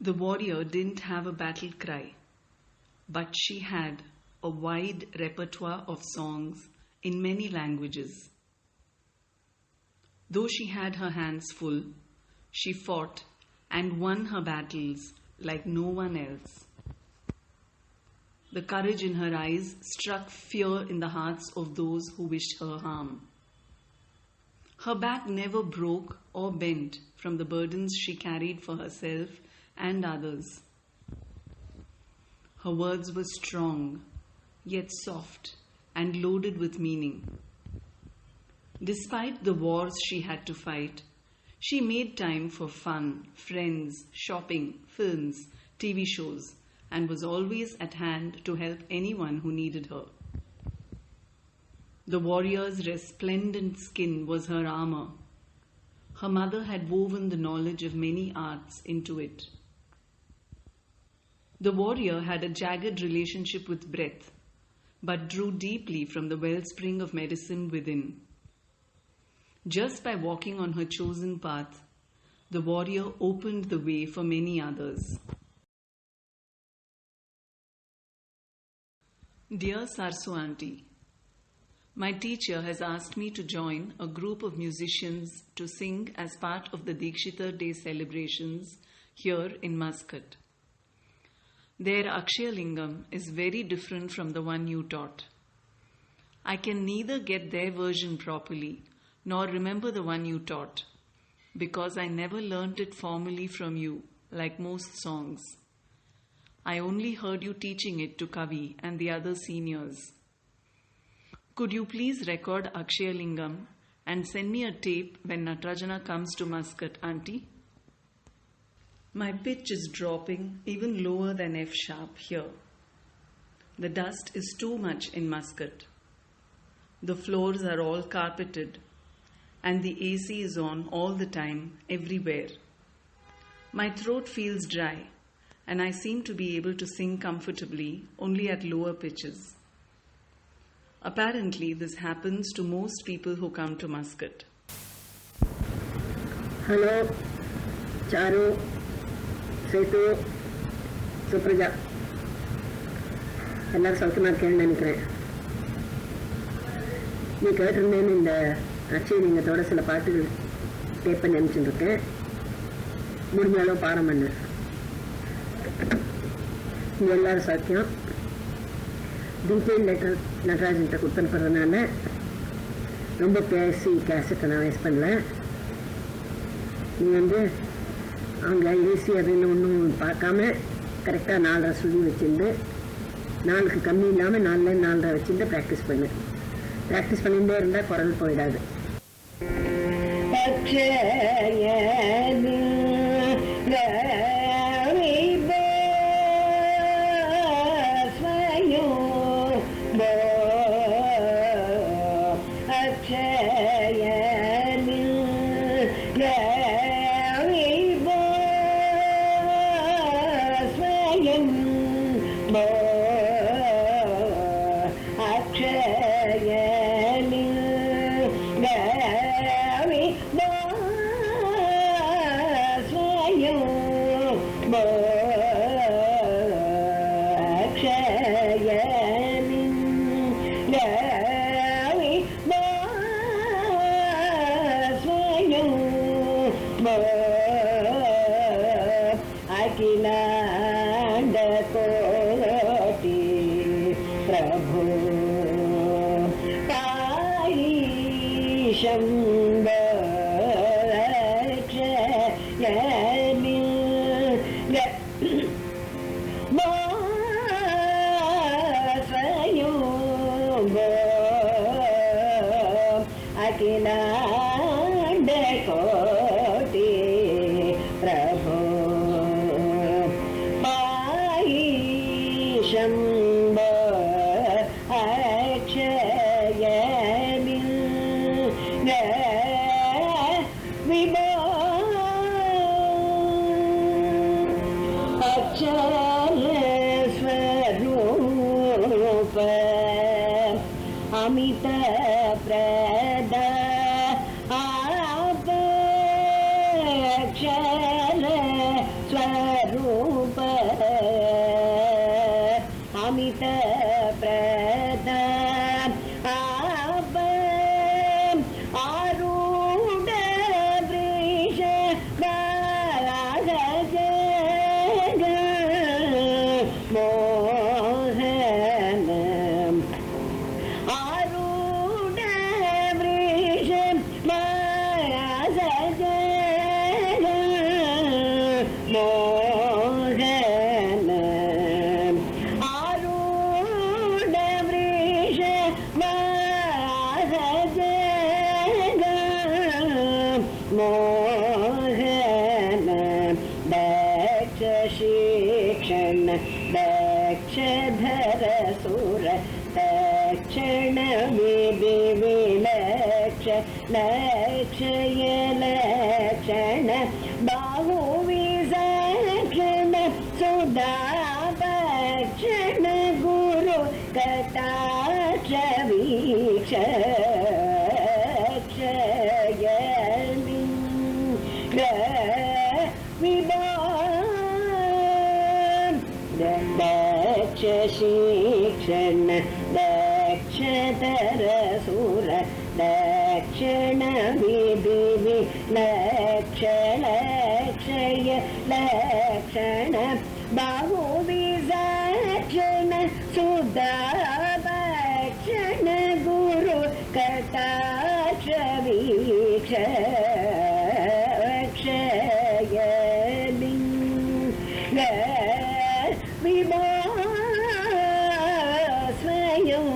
The warrior didn't have a battle cry, but she had a wide repertoire of songs in many languages. Though she had her hands full, she fought and won her battles like no one else. The courage in her eyes struck fear in the hearts of those who wished her harm. Her back never broke or bent from the burdens she carried for herself and others. Her words were strong, yet soft and loaded with meaning. Despite the wars she had to fight, she made time for fun, friends, shopping, films, TV shows, and was always at hand to help anyone who needed her. The warrior's resplendent skin was her armor. Her mother had woven the knowledge of many arts into it. The warrior had a jagged relationship with breath, but drew deeply from the wellspring of medicine within. Just by walking on her chosen path, the warrior opened the way for many others. Dear Sarsu Auntie, my teacher has asked me to join a group of musicians to sing as part of the Dikshitar Day celebrations here in Muscat. Their Akshaya Lingam is very different from the one you taught. I can neither get their version properly nor remember the one you taught, because I never learnt it formally from you, like most songs. I only heard you teaching it to Kavi and the other seniors. Could you please record Akshaya Lingam and send me a tape when Natarajana comes to Muscat, Auntie? My pitch is dropping even lower than F sharp here. The dust is too much in Muscat. The floors are all carpeted, and the AC is on all the time, everywhere. My throat feels dry, and I seem to be able to sing comfortably only at lower pitches. Apparently, this happens to most people who come to Muscat. Hello, Charu, Setu, Supraja. எல்லாரும் சௌக்கியமாக இருக்கேன்னு நினைக்கிறேன். நீ கேட்டிருந்தேன்னு இந்த அக்ஷயலிங்கத்தோட சில பாட்டுகள் tape பண்ணி அனுப்பிச்சுருக்கேன். முடிஞ்ச அளவு பாடம் பண்ணேன். இங்கே எல்லாரும் சௌக்கியம். டீட்டெயில் லெட்டர் நடராஜன்கிட்ட கொடுத்துனுப்படுறதுனால ரொம்ப பேசி கேசட்டை நான் வேஸ்ட் பண்ணல. நீ அவங்க ஈஸி அப்படின்னு ஒன்றும் பார்க்காம கரெக்டாக 4.5 சொல்லி வச்சுருந்து 4க்கு கம்மி இல்லாமல் 4.5 வச்சுருந்து ப்ராக்டிஸ் பண்ணு. ப்ராக்டிஸ் பண்ணிகிட்டே இருந்தால் குரல் போயிடாது. Swaro लक्षय लक्षण बाहुविचक्षण सुधाभक्षण गुरु कटाक्ष वीक्षय दक्ष शिक्षण दक्षतर सुर लक्षण विधि लक्षण लक्षय लक्षण बाहुविचक्षण सुधाभक्षण गुरु कटाक्ष वीक्षय विभो स्वयं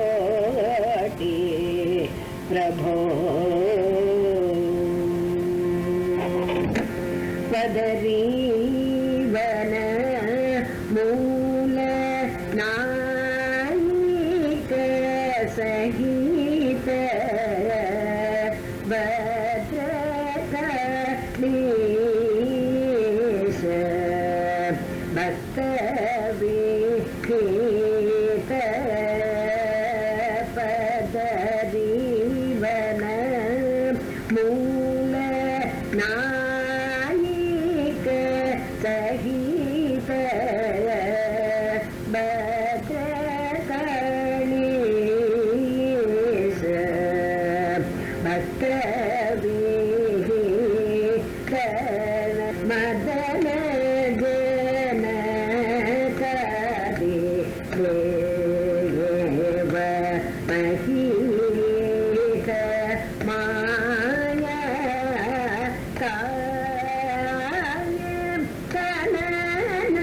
अखिलाण्डकोटि प्रभो पदरीवन मूल नायिक सहित भद्रकालीश भक्त विहित पदरीवन मूल नायिक सहित भद्रकालीश भक्त विहित मदन जन कवि देव महीत माया काय कलन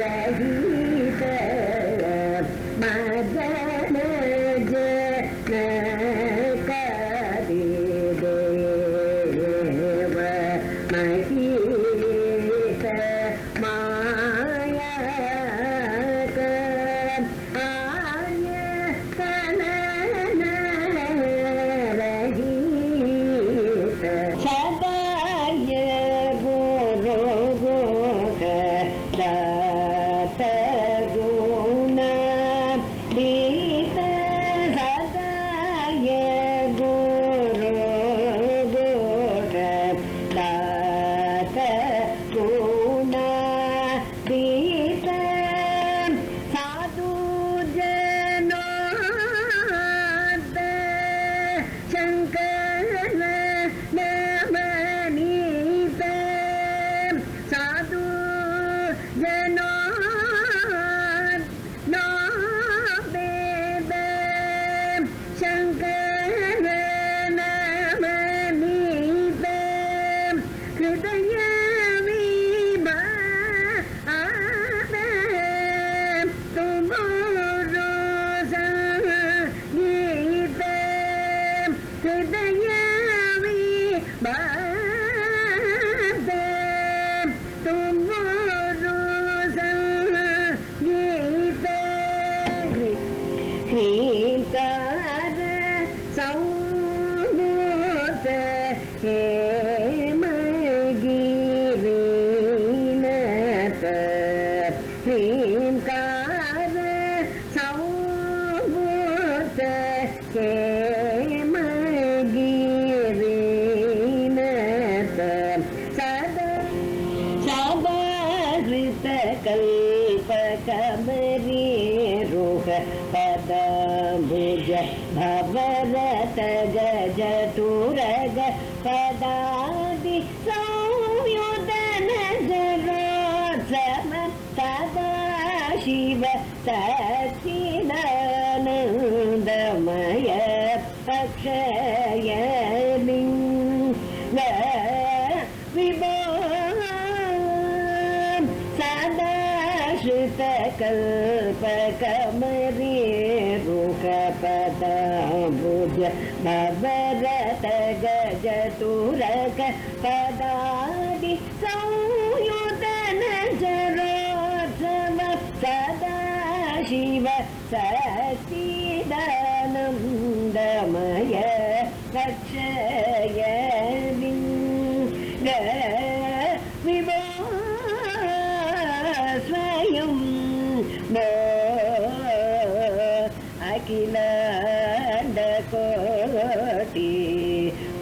रहित मदन जन कवि देव महीत माया आय कलन रहित सदाय गुरु दात गुण दीत सदाय गुरु दात गुण दीत साधु जनोद शंकर नमनीत साधु जनोद नो वेद शंकर नमनीत हृदय विभाव तुमरो संगीत हृदय विभाव तुमरो संगीत ह्रीकार सौमूत हेमगिरीनाथ ह्रीकार सौमूत हेमगिरीनाथ भवरत गजतुरग पदादि संयुतन जरोत्सव सदा शिव सच्चिदानन्दमय अक्षय लिङ्ग विभो सदा श्रुतकल्पकमरे रुकपदाम्बुज भवरत गजतुरग पदादि संयुतन जरोत्सव सदा शिव सच्चिदानन्दमय अक्षय लिङ्ग विभो स्वयं अखिलाण्डकोटि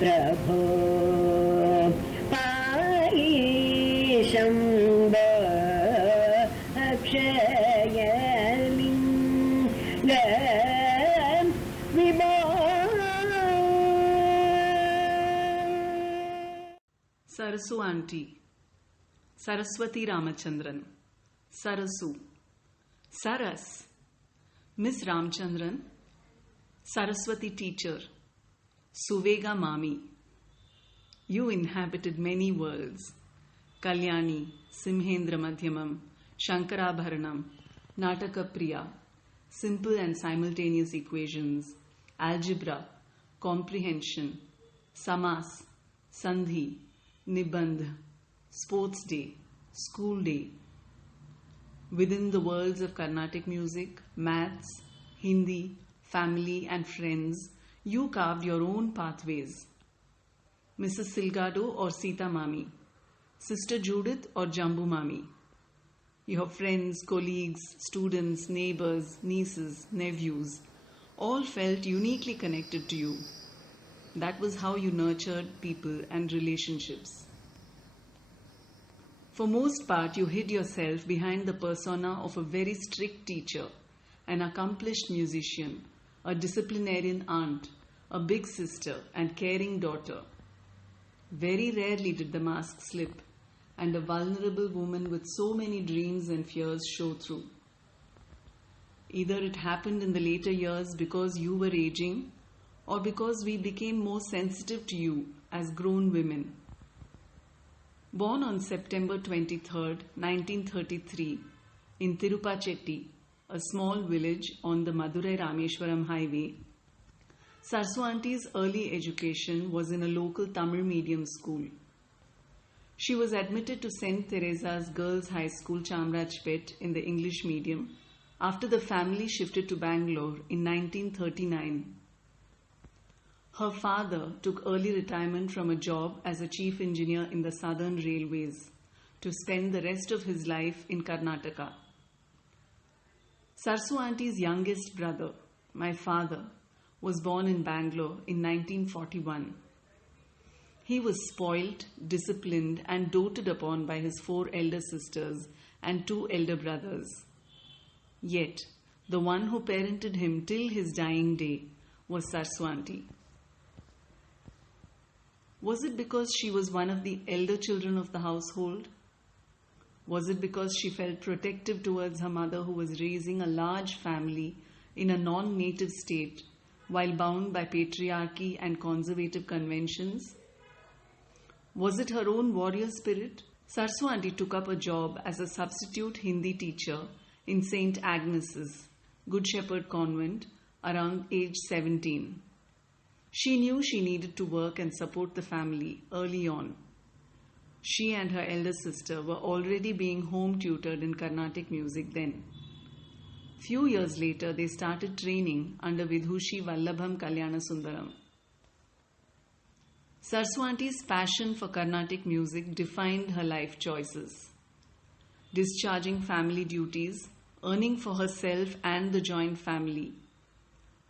प्रभो पाहि शम्भो अक्षय लिङ्ग विभो Sarasu Auntie, Saraswati Ramachandran, Sarasu, Saras, Miss Ramchandran, Saraswati Teacher, Suvega Mami. You inhabited many worlds: Kalyani, Simhendra Madhyamam, Shankarabharanam, Natakapriya, simple and simultaneous equations, algebra, comprehension, samas, sandhi, nibandh, sports day, school day. Within the worlds of Carnatic music, maths, Hindi, family and friends, you carved your own pathways. Mrs. Silgado or Sita Mami, Sister Judith or Jambu Mami. Your friends, colleagues, students, neighbors, nieces, nephews, all felt uniquely connected to you. That was how you nurtured people and relationships. For most part, you hid yourself behind the persona of a very strict teacher, an accomplished musician, a disciplinarian aunt, a big sister and caring daughter. Very rarely did the mask slip, and a vulnerable woman with so many dreams and fears show through. Either it happened in the later years because you were aging, or because we became more sensitive to you as grown women. Born on September 23, 1933, in Tirupachetti, a small village on the Madurai-Rameshwaram highway, Sarasu Auntie's early education was in a local Tamil medium school. She was admitted to St. Teresa's Girls' High School, Chamrajpet, in the English medium after the family shifted to Bangalore in 1939. Her father took early retirement from a job as a chief engineer in the Southern Railways to spend the rest of his life in Karnataka. Sarasu Auntie's youngest brother, my father, was born in Bangalore in 1941. He was spoilt, disciplined and doted upon by his 4 elder sisters and 2 elder brothers. Yet, the one who parented him till his dying day was Sarasu Auntie. Was it because she was one of the elder children of the household? Was it because she felt protective towards her mother who was raising a large family in a non-native state while bound by patriarchy and conservative conventions? Was it her own warrior spirit? Sarasu Auntie took up a job as a substitute Hindi teacher in St. Agnes's, Good Shepherd Convent, around age 17. She knew she needed to work and support the family early on. She and her elder sister were already being home tutored in Carnatic music then. Few years later, they started training under Vidhushi Vallabham Kalyanasundaram. Sarasu Auntie's passion for Carnatic music defined her life choices. Discharging family duties, earning for herself and the joint family.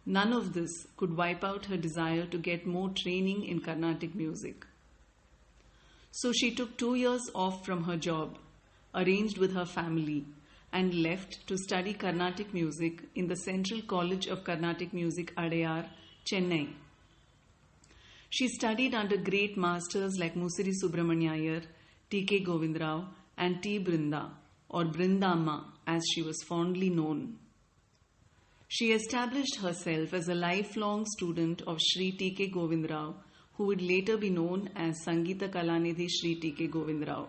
None of this could wipe out her desire to get more training in Carnatic music. So she took 2 years off from her job, arranged with her family, and left to study Carnatic music in the Central College of Carnatic Music, Adayar, Chennai. She studied under great masters like Musiri Subramanya Iyer, T.K. Govindrao, and T. Brinda, or Brindamma as she was fondly known. She established herself as a lifelong student of Sri T.K. Govindrao, who would later be known as Sangeeta Kalanidhi Sri T.K. Govindrao.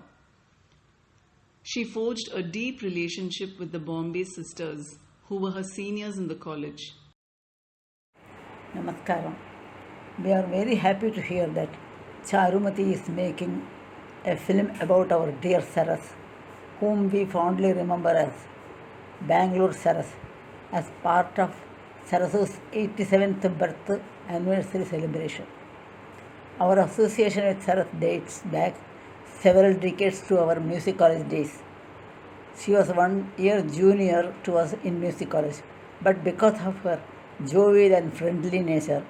She forged a deep relationship with the Bombay sisters, who were her seniors in the college. Namaskaram. We are very happy to hear that Charumati is making a film about our dear Saras, whom we fondly remember as Bangalore Saras, as part of Sarasu's 87th birth anniversary celebration. Our association with Saras dates back several decades to our music college days. She was 1 year junior to us in music college, but because of her jovial and friendly nature,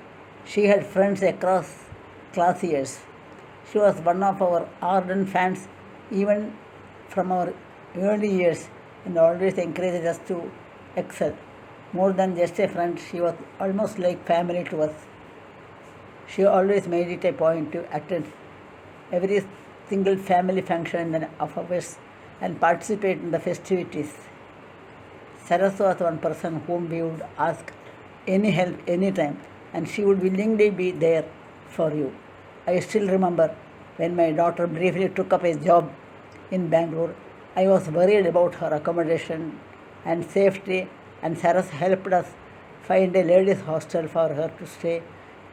she had friends across class years. She was one of our ardent fans even from our early years and always encouraged us to excel. More than just a friend, she was almost like family to us. She always made it a point to attend every single family function of ours and participate in the festivities. Saras was one person whom we would ask any help anytime, and she would willingly be there for you. I still remember when my daughter briefly took up a job in Bangalore, I was worried about her accommodation and safety, and Saras helped us find a ladies' hostel for her to stay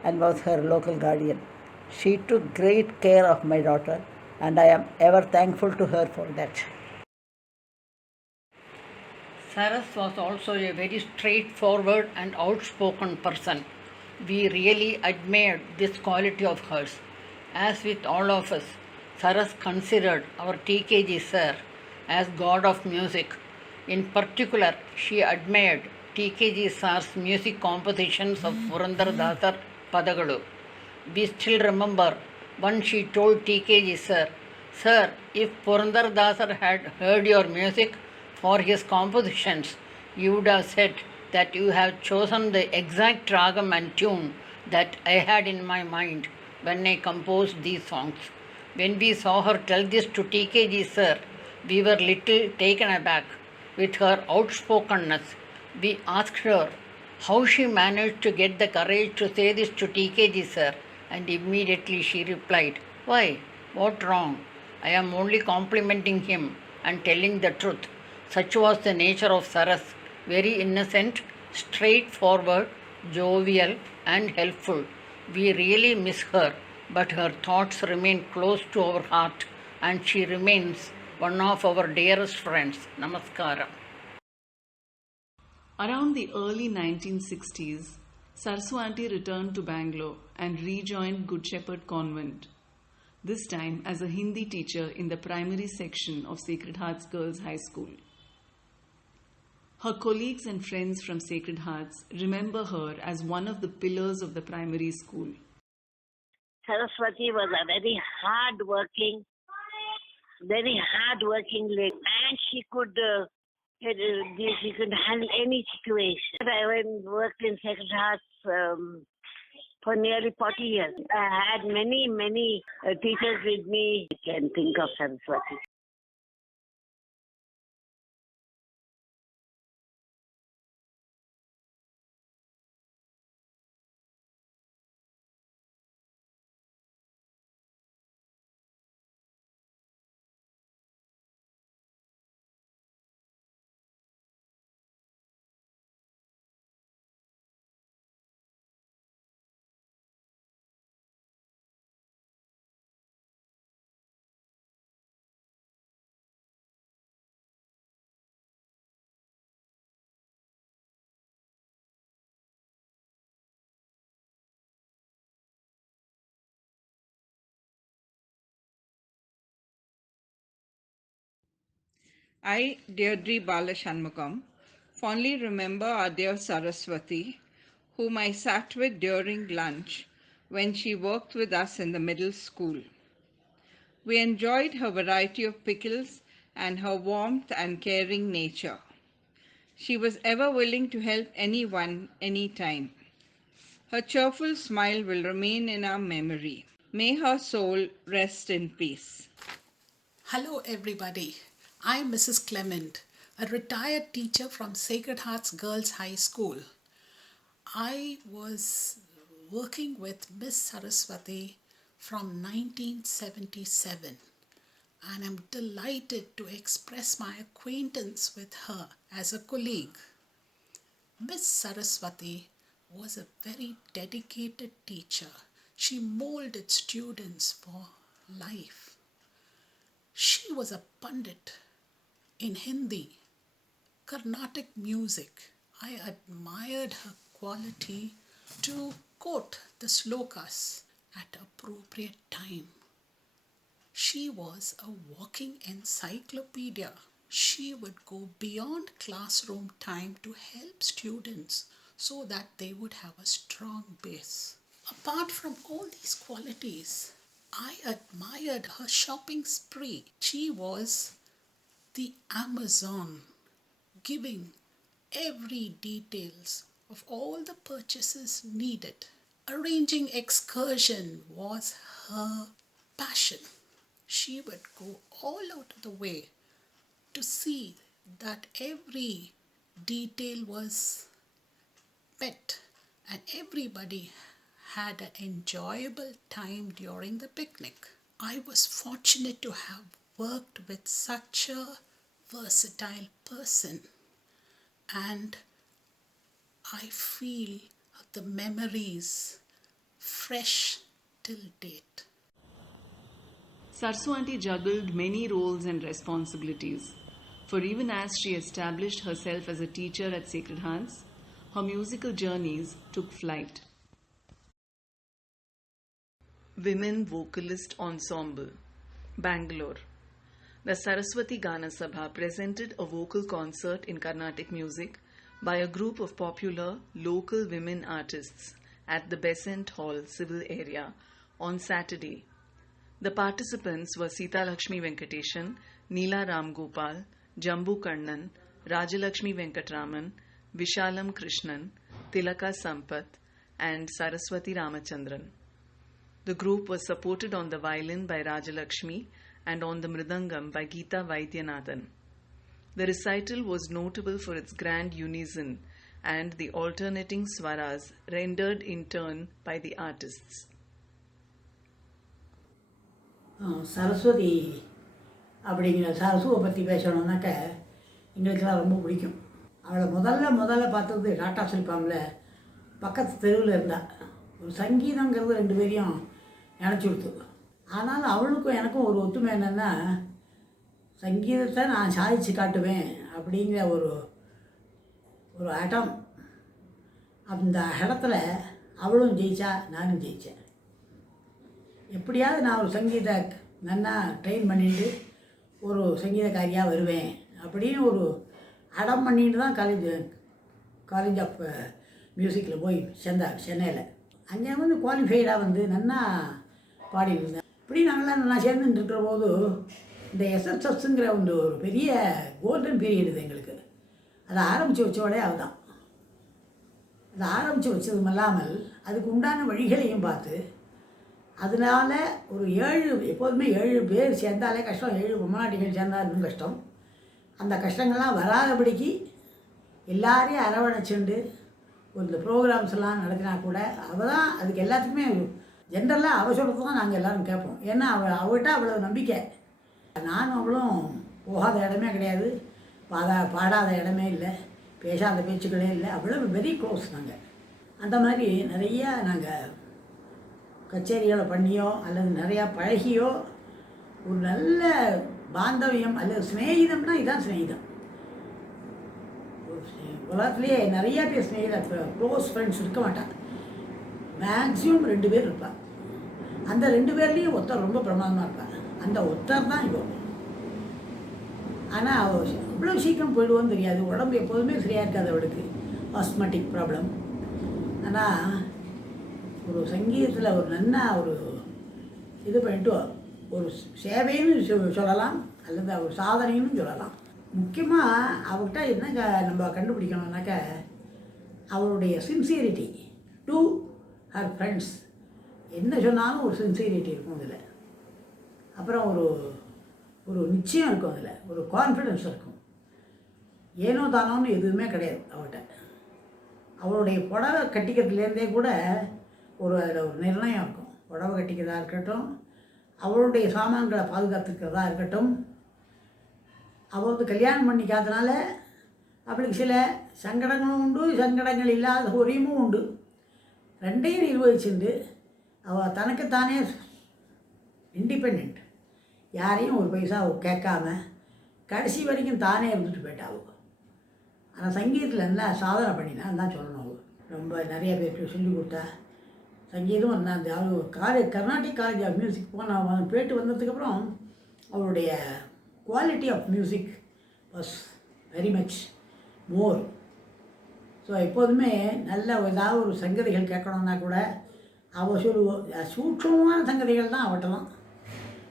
and was her local guardian. She took great care of my daughter, and I am ever thankful to her for that. Saras was also a very straightforward and outspoken person. We really admired this quality of hers. As with all of us, Saras considered our TKG sir as god of music. In particular, she admired TKG sir's music compositions of Purandara Dasar Padagalu. We still remember when she told TKG sir, "Sir, if Purandara Dasar had heard your music for his compositions, you would have said that you have chosen the exact ragam and tune that I had in my mind when I composed these songs." When we saw her tell this to TKG sir, we were little taken aback with her outspokenness. We asked her how she managed to get the courage to say this to TKG sir, and immediately she replied, "Why, what wrong? I am only complimenting him and telling the truth." Such was the nature of Saras, very innocent, straightforward, jovial, and helpful. We really miss her, but her thoughts remain close to our heart, and she remains one of our dearest friends. Namaskaram. Around the early 1960s, Sarsu Aunty returned to Bangalore and rejoined Good Shepherd Convent, this time as a Hindi teacher in the primary section of Sacred Hearts Girls High School. Her colleagues and friends from Sacred Hearts remember her as one of the pillars of the primary school. Saraswati was a very hard-working lady, and she could handle any situation. I worked in Sacred Hearts for nearly 40 years. I had many teachers with me. I can think of Saraswati. I, Deirdre Balashanmugam, fondly remember our dear Saraswati, whom I sat with during lunch when she worked with us in the middle school. We enjoyed her variety of pickles and her warmth and caring nature. She was ever willing to help anyone, anytime. Her cheerful smile will remain in our memory. May her soul rest in peace. Hello, everybody. I'm Mrs. Clement, a retired teacher from Sacred Hearts Girls High School. I was working with Miss Saraswati from 1977, and I'm delighted to express my acquaintance with her as a colleague. Miss Saraswati was a very dedicated teacher. She molded students for life. She was a pundit in Hindi, Carnatic music. I admired her quality to quote the slokas at appropriate time. She was a walking encyclopedia. She would go beyond classroom time to help students so that they would have a strong base. Apart from all these qualities, I admired her shopping spree. She was the Amazon, giving every details of all the purchases needed. Arranging excursion was her passion. She would go all out of the way to see that every detail was met and everybody had an enjoyable time during the picnic. I was fortunate to have worked with such a versatile person, and I feel the memories fresh till date. Sarsu Aunty juggled many roles and responsibilities, for even as she established herself as a teacher at Sacred Hearts, her musical journeys took flight. Women Vocalist Ensemble, Bangalore. The Saraswati Gana Sabha presented a vocal concert in Carnatic music by a group of popular local women artists at the Besant Hall civil area on Saturday. The participants were Sita Lakshmi Venkateshan, Neela Ram Gopal, Jambu Kannan, Rajalakshmi Venkatraman, Vishalam Krishnan, Tilaka Sampath, and Saraswati Ramachandran. The group was supported on the violin by Rajalakshmi and on the mridangam by Geeta Vaidyanathan. The recital was notable for its grand unison and the alternating swaras rendered in turn by the artists. Saraswati அப்படிங்கிற சரசுவை பற்றி பேசணுன்னாக்க எங்களுக்கெல்லாம் ரொம்ப பிடிக்கும். அவளை முதல்ல பார்த்தது tata ஸ்லிப்பாமில் பக்கத்து தெருவில் இருந்தாள். ஒரு சங்கீதங்கிறது ரெண்டு பேரையும் நினச்சி கொடுத்து. ஆனால் அவளுக்கும் எனக்கும் ஒரு ஒத்துமை என்னென்னா, சங்கீதத்தை நான் சாதித்து காட்டுவேன் அப்படிங்கிற ஒரு அடம். அந்த இடத்துல அவளும் ஜெயிச்சா, நானும் ஜெயித்தேன். எப்படியாவது நான் ஒரு சங்கீத நல்லா ட்ரெயின் பண்ணிட்டு ஒரு சங்கீதக்காரியாக வருவேன் அப்படின்னு ஒரு அடம் பண்ணிட்டு தான் காலேஜ் ஆஃப் மியூசிக்கில் போய் சேர்ந்தார் சென்னையில். அங்கே வந்து குவாலிஃபைடாக வந்து நல்லா பாடிட்டு இப்படி நல்லா சேர்ந்துட்டு இருக்கிற போது இந்த எஸ்எஸ்எஸ்ங்கிற ஒரு பெரிய கோல்டன் பீரியட் இது எங்களுக்கு. அதை ஆரம்பித்து வச்சோடே அவதான். அதை ஆரம்பித்து வச்சதும் இல்லாமல் அதுக்கு உண்டான வழிகளையும் பார்த்து, அதனால் ஒரு 7 எப்போதுமே 7 பேர் சேர்ந்தாலே கஷ்டம், 7 பொம்மாட்டிகள் சேர்ந்தால் இன்னும் கஷ்டம். அந்த கஷ்டங்கள்லாம் வராதபடிக்கு எல்லாரையும் அரவணைச்சுண்டு ஒரு இந்த ப்ரோக்ராம்ஸ் எல்லாம் நடத்தினா கூட அவள் தான் அதுக்கு எல்லாத்துக்குமே ஜென்ரலாக அவள் சொல்கிறது தான் நாங்கள் எல்லோரும் கேட்போம். ஏன்னா அவள்கிட்ட அவ்வளோ நம்பிக்கை. நானும் அவளும் போகாத இடமே கிடையாது, பாடாத இடமே இல்லை, பேசாத பேச்சுக்களே இல்லை. அவ்வளோ வெரி க்ளோஸ் நாங்கள். அந்த மாதிரி நிறையா நாங்கள் கச்சேரிகளை பண்ணியோ அல்லது நிறையா பழகியோ ஒரு நல்ல பாந்தவியம் அல்லது ஸ்நேகிதம்னா இதுதான் ஸ்நேகிதம். உலகத்துலேயே நிறையா பேர் ஸ்நேகிதம், க்ளோஸ் ஃப்ரெண்ட்ஸ் இருக்க மாட்டான். மேக்ஸிமம் 2 பேர் இருப்பான். அந்த 2 பேர்லேயும் ஒருத்தர் ரொம்ப பிரமாதமாக இருப்பான். அந்த ஒருத்தர் தான் இவ்வளோ. ஆனால் அவள் இவ்வளோ சீக்கிரம் போயிடுவோன்னு தெரியாது. உடம்பு எப்போதுமே ஃப்ரீயாக இருக்காது அவளுக்கு, ஆஸ்மெட்டிக் ப்ராப்ளம். ஆனால் ஒரு சங்கீதத்தில் ஒரு நல்லா ஒரு இது பண்ணிட்டு ஒரு சேவைன்னு சொல்லலாம், அல்லது அவர் சாதனைன்னு சொல்லலாம். முக்கியமாக அவர்கிட்ட என்ன நம்ம கண்டுபிடிக்கணும்னாக்க அவருடைய சின்சியரிட்டி டு ஹர் ஃப்ரெண்ட்ஸ். என்ன சொன்னாலும் ஒரு சின்சியரிட்டி இருக்கும் அதில். அப்புறம் ஒரு நிச்சயம் இருக்கும் அதில், ஒரு கான்ஃபிடென்ஸ் இருக்கும். ஏனோ தானோன்னு எதுவுமே கிடையாது அவர்கிட்ட. அவருடைய புடவை கட்டிக்கிறதுலேருந்தே கூட அதில் ஒரு நிர்ணயம் இருக்கும். புடவை கட்டிக்கிறதா இருக்கட்டும், அவருடைய சாமான்களை பாதுகாத்துக்கிறதா இருக்கட்டும், அவர் கல்யாணம் பண்ணிக்காதனால அவளுக்கு சில சங்கடங்களும் உண்டு, சங்கடங்கள் இல்லாத ஒரியுமும் உண்டு. ரெண்டையும் நிர்வகிச்சுண்டு அவள் தனக்குத்தானே இண்டிபெண்ட், யாரையும் ஒரு பைசா கேட்காம கடைசி வரைக்கும் தானே இருந்துட்டு போயிட்டாள். ஆனால் சங்கீதத்தில் என்ன சாதனை பண்ணினான்னு தான் சொல்லணும். அவள் ரொம்ப நிறைய பேருக்கு சொல்லி கொடுத்தா. சங்கீதம் அந்த கர்நாடிக் காலேஜ் ஆஃப் மியூசிக் போயிட்டு வந்ததுக்கப்புறம் அவருடைய quality of music was very much more. So எப்போதுமே நல்ல ஏதாவது ஒரு சங்கதிகள் கேட்கணுன்னா கூட அவள் சொல்லுவோம். சூட்சமான சங்கதிகள் தான் அவட்ட தான்,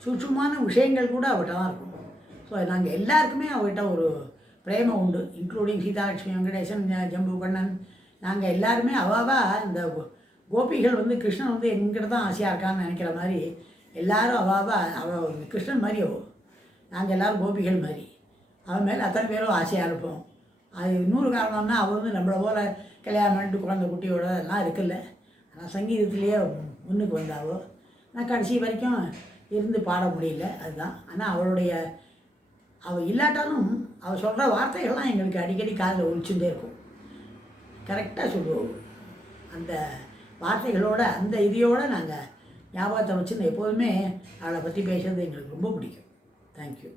சூட்சமான விஷயங்கள் கூட அவட்ட தான் இருக்கும். ஸோ நாங்கள் எல்லாருக்குமே அவகிட்ட ஒரு பிரேமம் உண்டு, இன்க்ளூடிங் சீதாலட்சுமி வெங்கடேசன், ஜம்பு கண்ணன். நாங்கள் எல்லாருமே அவாவா இந்த கோபிகள் கிருஷ்ணன் எங்கிட்ட தான் ஆசையாக இருக்கான்னு நினைக்கிற மாதிரி எல்லோரும் அவாவா அவள் கிருஷ்ணன் மாதிரி நாங்கள் எல்லோரும் கோபிகள் மாதிரி அவன் மேலே அத்தனை பேரும் ஆசையாக இருப்போம். அது இன்னொரு காரணம்னா அவள் நம்மளை போல் கல்யாணம் பண்ணிட்டு குழந்தை குட்டியோட எல்லாம் இருக்குல்ல. ஆனால் சங்கீதத்துலேயே முன்னுக்கு வந்தாவோ. நான் கடைசி வரைக்கும் இருந்து பாட முடியல, அதுதான். ஆனால் அவள் இல்லாட்டாலும் அவள் சொல்கிற வார்த்தைகள்லாம் எங்களுக்கு அடிக்கடி காதில் ஒழிச்சுட்டே இருக்கும். கரெக்டாக சொல்லுவோம். அந்த வார்த்தைகளோட அந்த இதையோடு நாங்கள் ஞாபகத்தை வச்சுன்னு எப்போதுமே அவளை பற்றி பேசுறது எங்களுக்கு ரொம்ப பிடிக்கும். Thank you.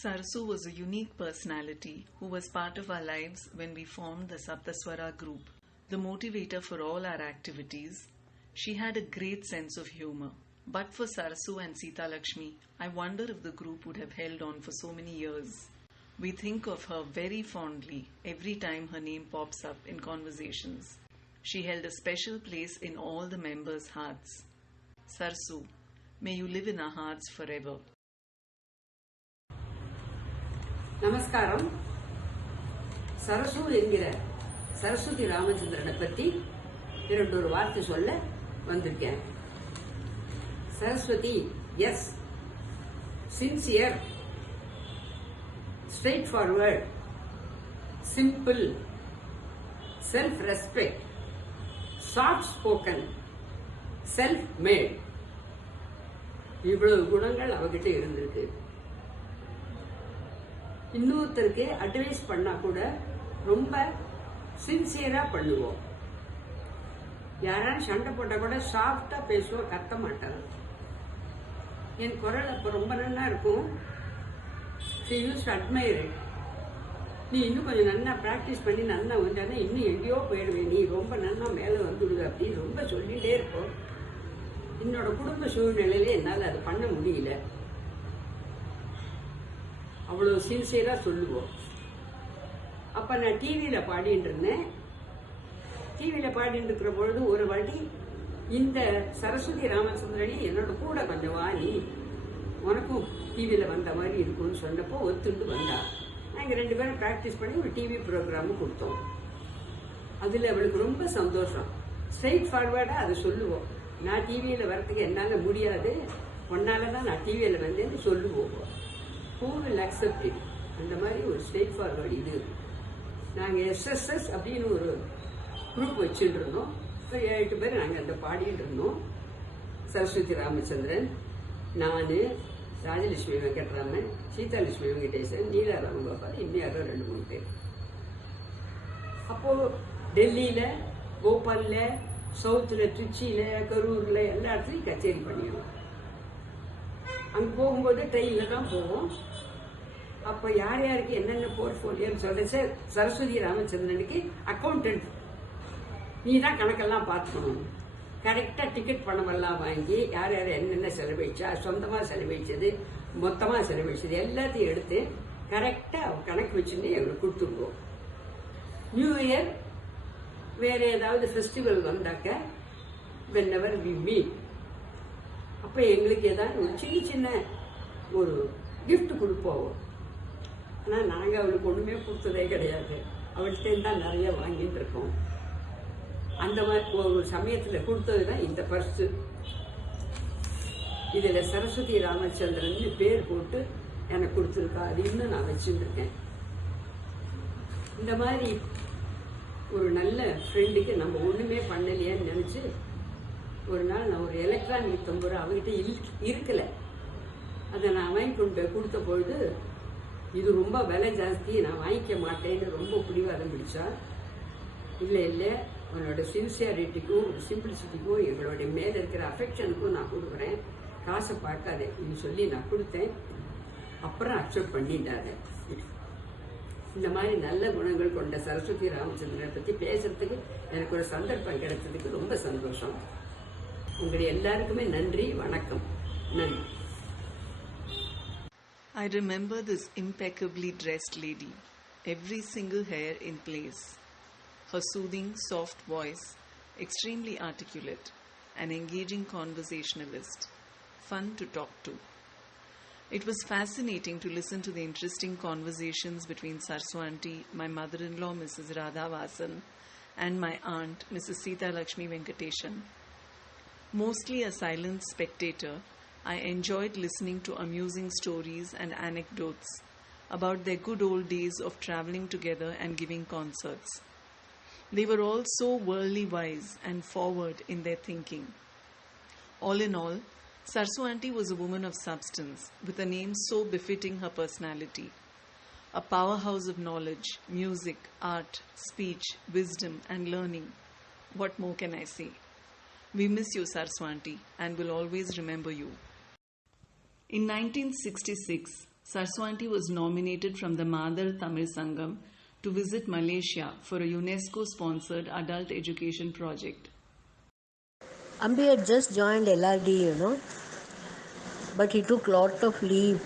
Sarsu was a unique personality who was part of our lives when we formed the Saptaswara group, the motivator for all our activities. She had a great sense of humor. But for Sarsu and Sita Lakshmi, I wonder if the group would have held on for so many years. We think of her very fondly every time her name pops up in conversations. She held a special place in all the members' hearts. Sarsu, may you live in our hearts forever. நமஸ்காரம். சரசு என்கிற சரஸ்வதி ராமச்சந்திரனை பற்றி இரண்டொரு வார்த்தை சொல்ல வந்திருக்கேன். Saraswati, yes, sincere, straightforward, simple, self respect, soft spoken, self made, இவ்வளவு குணங்கள் அவகிட்ட இருந்திருக்கு. இன்னொருத்தருக்கு அட்வைஸ் பண்ணால் கூட ரொம்ப சின்சியராக பண்ணுவோம். யாராலும் சண்டை போட்டால் கூட சாஃப்டாக பேசுவோம், கத்த மாட்டேன். என் குரல் அப்போ ரொம்ப நல்லா இருக்கும். She use to admire it. நீ இன்னும் கொஞ்சம் நல்லா ப்ராக்டிஸ் பண்ணி நல்லா வந்தானே இன்னும் எங்கேயோ போயிடுவேன், நீ ரொம்ப நல்லா மேலே வந்துடுது அப்படின்னு ரொம்ப சொல்லிகிட்டே இருப்போம். என்னோட குடும்ப சூழ்நிலையில என்னால் அதை பண்ண முடியல. அவ்வளோ சின்சியராக சொல்லுவோம். அப்போ நான் டிவியில் பாடிட்டு இருந்தேன். டிவியில் பாடிட்டு இருக்கிற பொழுது ஒரு வாட்டி இந்த சரஸ்வதி ராமச்சந்திரனே என்னோட கூட கொஞ்சம் வா, நீ உனக்கும் டிவியில் வந்த மாதிரி இருக்கும்னு சொன்னப்போ ஒத்துண்டு வந்தா. நாங்கள் ரெண்டு பேரும் ப்ராக்டிஸ் பண்ணி ஒரு டிவி ப்ரோக்ராமு கொடுத்தோம். அதில் அவளுக்கு ரொம்ப சந்தோஷம். ஸ்ட்ரெயிட் ஃபார்வேர்டாக அதை சொல்லுவோம். நான் டிவியில் வரத்துக்கு என்னால் முடியாது, ஒன்னால தான் நான் டிவியில் வந்தேன்னு சொல்லுவோம். Who will accept it? அந்த மாதிரி ஒரு ஸ்ட்ரெயிட் ஃபார்வர்டு இது. நாங்கள் எஸ்எஸ்எஸ் அப்படின்னு ஒரு குரூப் வச்சுட்டு இருந்தோம். ஒரு 7-8 பேர் நாங்கள் அந்த பாடிட்டு இருந்தோம். சரஸ்வதி ராமச்சந்திரன், நான், ராஜலட்சுமி வெங்கட்ராமன், சீதாலட்சுமி வெங்கடேசன், நீலா ராமகோபால், இன்னும் யாரோ 2-3 பேர். அப்போது டெல்லியில், போபாலில், சவுத்தில், திருச்சியில், கரூரில் எல்லா இடத்துலையும் கச்சேரி பண்ணிடுவோம். அங்கே போகும்போது ட்ரெயினில் தான் போவோம். அப்போ யார் யாருக்கு என்னென்ன போர்ட்ஃபோலியோன்னு சொல்லிச்சு. சரஸ்வதி ராமச்சந்திரனுக்கு அக்கௌண்டன்ட், நீ தான் கணக்கெல்லாம் பார்த்துக்கணும், கரெக்டாக டிக்கெட் பணமெல்லாம் வாங்கி யார் யார் என்னென்ன செலவழிச்சா, சொந்தமாக செலவழிச்சது, மொத்தமாக செலவழிச்சது எல்லாத்தையும் எடுத்து கரெக்டாக கணக்கு வச்சுட்டு எங்களுக்கு கொடுத்துருவோம். நியூ இயர் வேறு ஏதாவது ஃபெஸ்டிவல் வந்தாக்க whenever we meet, அப்போ எங்களுக்கு ஏதாவது ஒரு சின்ன சின்ன ஒரு gift கொடுப்போம். ஆனால் நாங்கள் அவளுக்கு ஒன்றுமே கொடுத்ததே கிடையாது. அவள்கிட்டேருந்து தான் நிறைய வாங்கிட்டு இருக்கோம். அந்த மாதிரி ஒரு சமயத்தில் கொடுத்தது தான் இந்த பர்ஸு. இதில் சரஸ்வதி ராமச்சந்திரன் பேர் போட்டு எனக்கு கொடுத்துருக்கா. அது இன்னும் நான் வச்சுருக்கேன். இந்த மாதிரி ஒரு நல்ல ஃப்ரெண்டுக்கு நம்ம ஒன்றுமே பண்ணலையேன்னு நினச்சி ஒரு நாள் நான் ஒரு எலக்ட்ரானிக் தம்பூரா அவங்ககிட்ட இருக்கலை. அதை நான் வாங்கி கொண்டு போய் கொடுத்த பொழுது இது ரொம்ப விலை ஜாஸ்தி, நான் வாங்கிக்க மாட்டேன்னு ரொம்ப பிடிவாதம் பிடிச்சா. இல்லை இல்லை, உன்னோட சின்சியாரிட்டிக்கும் ஒரு சிம்பிளிசிட்டிக்கும் எங்களுடைய மேலே இருக்கிற அஃபெக்ஷனுக்கும் நான் கொடுக்குறேன், காசை பார்க்காதே அப்படின்னு சொல்லி நான் கொடுத்தேன். அப்புறம் அக்செப்ட் பண்ணிட்டாங்க. இந்த மாதிரி நல்ல குணங்கள் கொண்ட சரஸ்வதி ராமச்சந்திரனை பற்றி பேசுறதுக்கு எனக்கு ஒரு சந்தர்ப்பம் கிடைச்சதுக்கு ரொம்ப சந்தோஷம். உங்களுடைய எல்லாருக்குமே நன்றி, வணக்கம், நன்றி. I remember this impeccably dressed lady, every single hair in place. Her soothing, soft voice, extremely articulate, an engaging conversationalist, fun to talk to. It was fascinating to listen to the interesting conversations between Sarsu Aunty, my mother-in-law Mrs. Radha Vasan, and my aunt Mrs. Sita Lakshmi Venkateshan. Mostly a silent spectator, I enjoyed listening to amusing stories and anecdotes about their good old days of travelling together and giving concerts. They were all so worldly wise and forward in their thinking. All in all, Sarsu Aunty was a woman of substance, with a name so befitting her personality. A powerhouse of knowledge, music, art, speech, wisdom and learning. What more can I say? We miss you, Sarsu Aunty, and will always remember you. In 1966, Sarsu Aunty was nominated from the Madar Tamil Sangam to visit Malaysia for a UNESCO-sponsored adult education project. Ambi had just joined LRD, but he took lot of leave.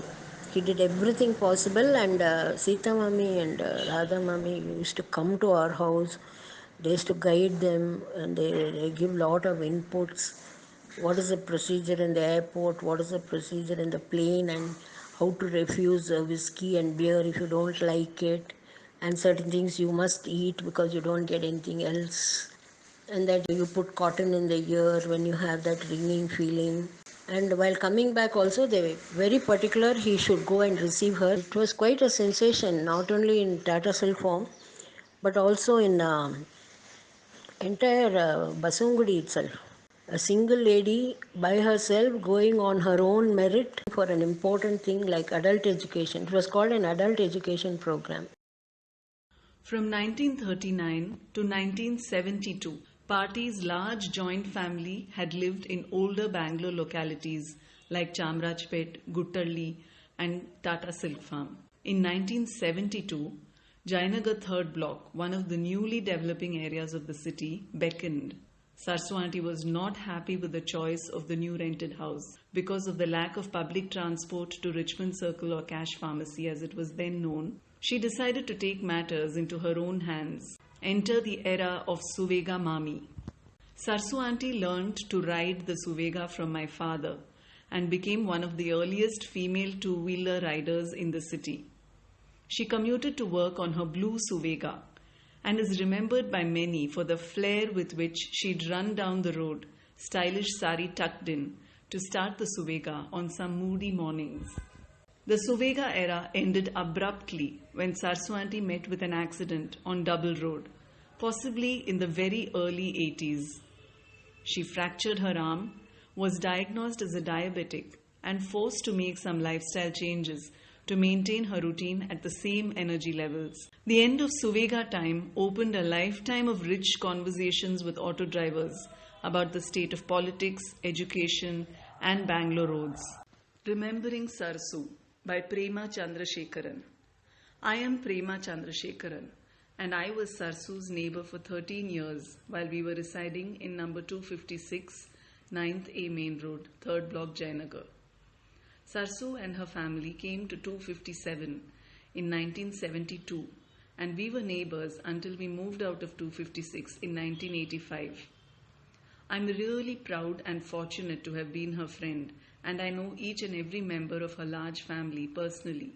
He did everything possible, and Sita Mami and Radha Mami used to come to our house. They used to guide them, and they give lot of inputs. What is the procedure in the airport? What is the procedure in the plane? And how to refuse whiskey and beer if you don't like it. And certain things you must eat because you don't get anything else. And that you put cotton in the ear when you have that ringing feeling. And while coming back also, they were very particular he should go and receive her. It was quite a sensation, not only in Tata Steel form, but also in entire Basungudi itself. A single lady by herself going on her own merit for an important thing like adult education. It was called an adult education program. From 1939 to 1972, Party's large joint family had lived in older Bangalore localities like Chamrajpet, Guttalli and Tata Silk Farm. In 1972, Jayanagar 3rd Block, one of the newly developing areas of the city, beckoned. Sarsu Aunty was not happy with the choice of the new rented house because of the lack of public transport to Richmond Circle or Cash Pharmacy as it was then known. She decided to take matters into her own hands, enter the era of Suvega Mami. Sarsu Aunty learned to ride the Suvega from my father and became one of the earliest female two-wheeler riders in the city. She commuted to work on her blue Suvega and is remembered by many for the flair with which she'd run down the road, stylish sari tucked in, to start the Suvega on some moody mornings. The Suvega era ended abruptly when Sarsu Aunty met with an accident on Double Road, possibly in the very early 80s. She fractured her arm, was diagnosed as a diabetic, and forced to make some lifestyle changes to maintain her routine at the same energy levels. The end of Suvega time opened a lifetime of rich conversations with auto drivers about the state of politics, education, and Bangalore roads. Remembering Sarsu by Prema Chandrasekharan. I am Prema Chandrasekharan, and I was Sarsu's neighbor for 13 years while we were residing in number 256, 9th A Main Road, 3rd Block, Jayanagar. Sarsu and her family came to 257 in 1972, and we were neighbors until we moved out of 256 in 1985. I'm really proud and fortunate to have been her friend, and I know each and every member of her large family personally.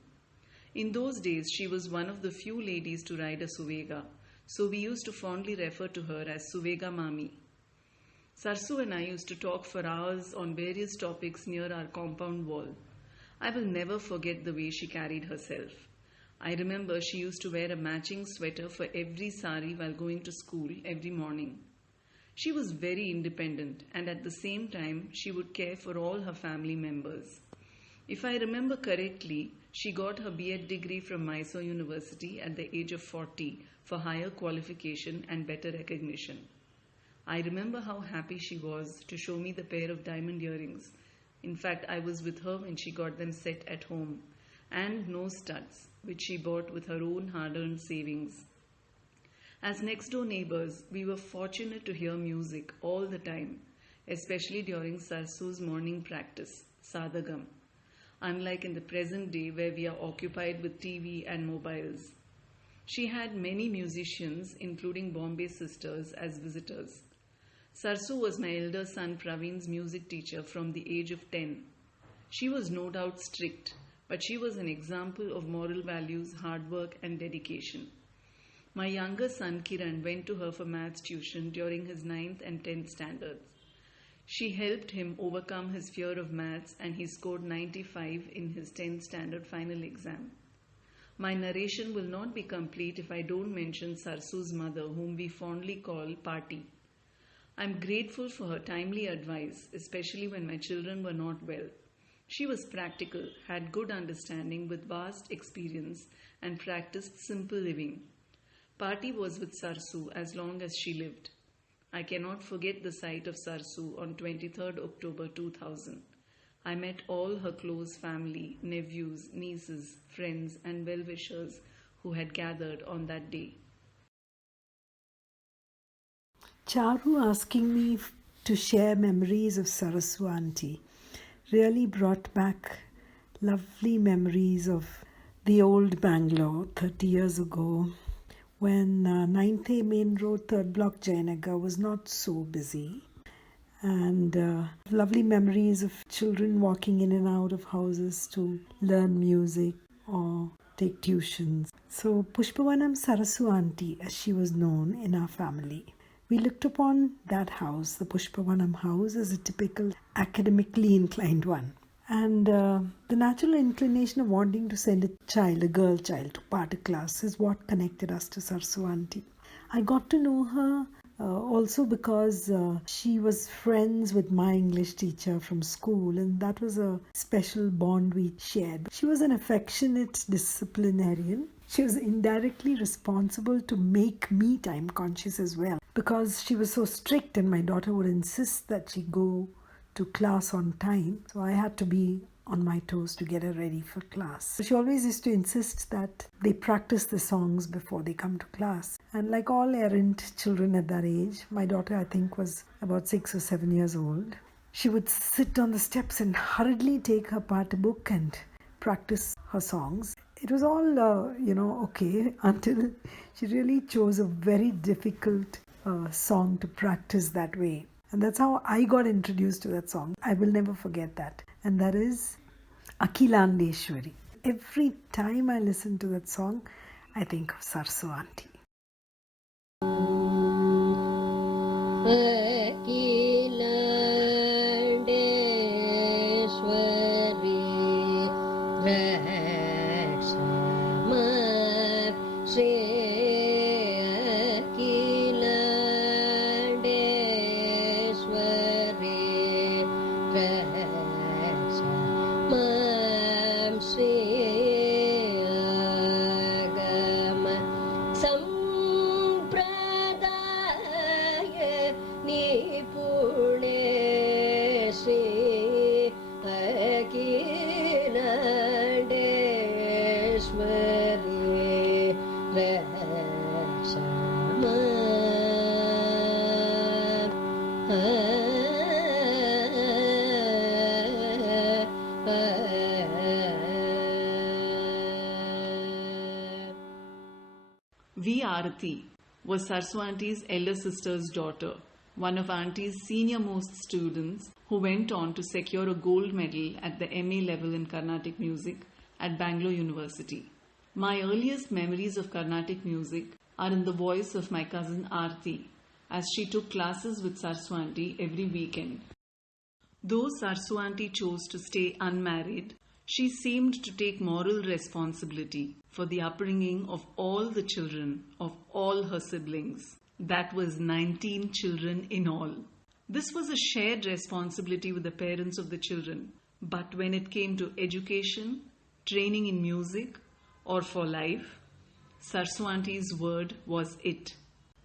In those days, she was one of the few ladies to ride a Suvega, so we used to fondly refer to her as Suvega Mami. Sarsu and I used to talk for hours on various topics near our compound wall. I will never forget the way she carried herself. I remember she used to wear a matching sweater for every sari while going to school every morning. She was very independent, and at the same time, she would care for all her family members. If I remember correctly, she got her B.Ed degree from Mysore University at the age of 40 for higher qualification and better recognition. I remember how happy she was to show me the pair of diamond earrings. In fact, I was with her when she got them set at home, and no studs, which she bought with her own hard-earned savings. As next-door neighbors, we were fortunate to hear music all the time, especially during Sarsu's morning practice, Sadagam, unlike in the present day where we are occupied with TV and mobiles. She had many musicians, including Bombay Sisters, as visitors. Sarsu was my elder son Praveen's music teacher from the age of 10. She was no doubt strict, but she was an example of moral values, hard work, and dedication. My younger son Kiran went to her for maths tuition during his 9th and 10th standards. She helped him overcome his fear of maths, and he scored 95 in his 10th standard final exam. My narration will not be complete if I don't mention Sarsu's mother, whom we fondly call Party. I'm grateful for her timely advice, especially when my children were not well. She was practical, had good understanding with vast experience, and practiced simple living. Party was with Sarsu as long as she lived. I cannot forget the sight of Sarsu on 23rd October 2000. I met all her close family, nephews, nieces, friends, and well-wishers who had gathered on that day. Charu asking me to share memories of Sarsu auntie really brought back lovely memories of the old Bangalore 30 years ago, when 9th A Main Road, 3rd Block, Jayanagar was not so busy. And lovely memories of children walking in and out of houses to learn music or take tuitions. So Pushpavanam Sarasu auntie, as she was known in our family, we looked upon that house, the Pushpavanam house, as a typical academically inclined one. And the natural inclination of wanting to send a girl child to Pata class is what connected us to Sarsu auntie. I got to know her also because she was friends with my English teacher from school, and that was a special bond we shared. She was an affectionate disciplinarian. She was indirectly responsible to make me time conscious as well, because she was so strict and my daughter would insist that she go to class on time. So I had to be on my toes to get her ready for class. She always used to insist that they practice the songs before they come to class. And like all errant children at that age, my daughter I think was about 6 or 7 years old, she would sit on the steps and hurriedly take her part book and practice her songs. It was all, okay, until she really chose a very difficult song to practice that way. And that's how I got introduced to that song. I will never forget that. And that is Akhilandeshwari. Every time I listen to that song, I think of Sarsu auntie. V. Arati was Sarsu auntie's elder sister's daughter. one of Auntie's senior most students who went on to secure a gold medal at the MA level in Carnatic music at Bangalore University. My earliest memories of Carnatic music are in the voice of my cousin Aarti, as she took classes with Sarsu Auntie every weekend. Though Sarsu Auntie chose to stay unmarried, she seemed to take moral responsibility for the upbringing of all the children of all her siblings. That was 19 children in all. This was a shared responsibility with the parents of the children. But when it came to education, training in music, or for life, Sarsu Auntie's word was it.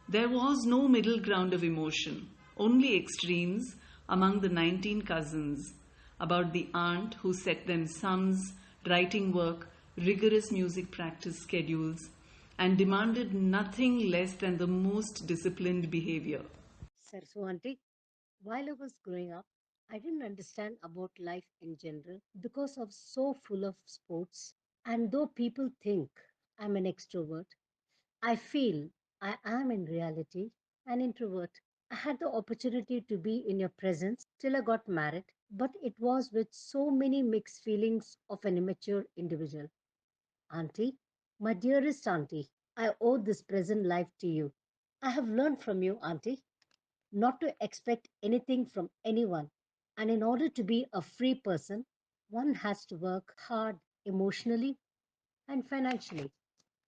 There was no middle ground of emotion, only extremes among the 19 cousins about the aunt who set them sums, writing work, rigorous music practice schedules, and demanded nothing less than the most disciplined behavior. Sarsu Auntie, while I was growing up, I didn't understand about life in general because I was so full of sports. And though people think I'm an extrovert, I feel I am in reality an introvert. I had the opportunity to be in your presence till I got married, but it was with so many mixed feelings of an immature individual. Auntie, my dearest auntie, I owe this present life to you. I have learned from you, auntie, not to expect anything from anyone. And in order to be a free person, one has to work hard emotionally and financially.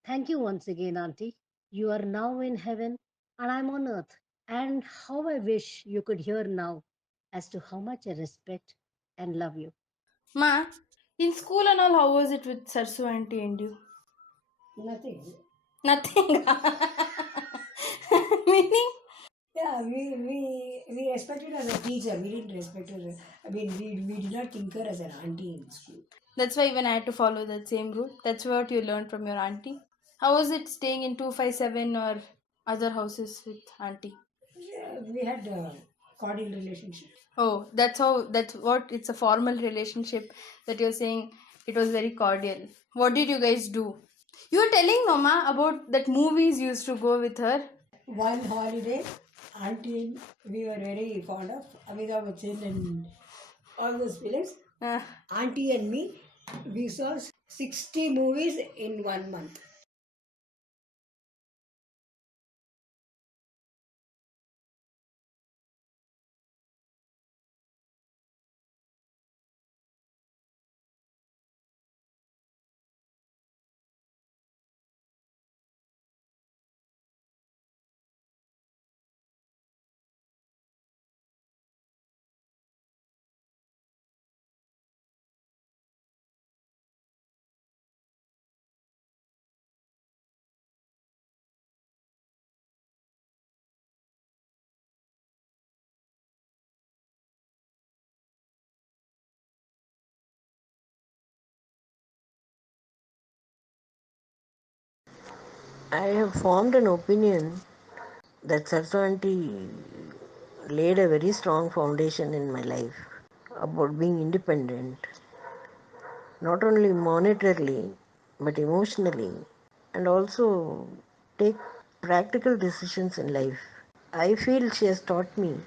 Thank you once again, auntie. You are now in heaven and I'm on earth. And how I wish you could hear now as to how much I respect and love you. Ma, in school and all, how was it with Sarsu auntie and you? Nothing. Nothing. Meaning? Yeah, we respected her as a teacher. We didn't respect her. We did not think her as an auntie in school. That's why even I had to follow that same rule. That's what you learned from your auntie. How was it staying in 257 or other houses with auntie? Yeah, we had a cordial relationship. Oh, that's what, it's a formal relationship that you're saying it was very cordial. What did you guys do? You were telling Mama about that movies you used to go with her. One holiday, auntie and we were very fond of Amitabh Bachchan and all those films. Auntie and me, we saw 60 movies in 1 month. I have formed an opinion that Sarsu Auntie laid a very strong foundation in my life about being independent, not only monetarily but emotionally, and also take practical decisions in life. I feel she has taught me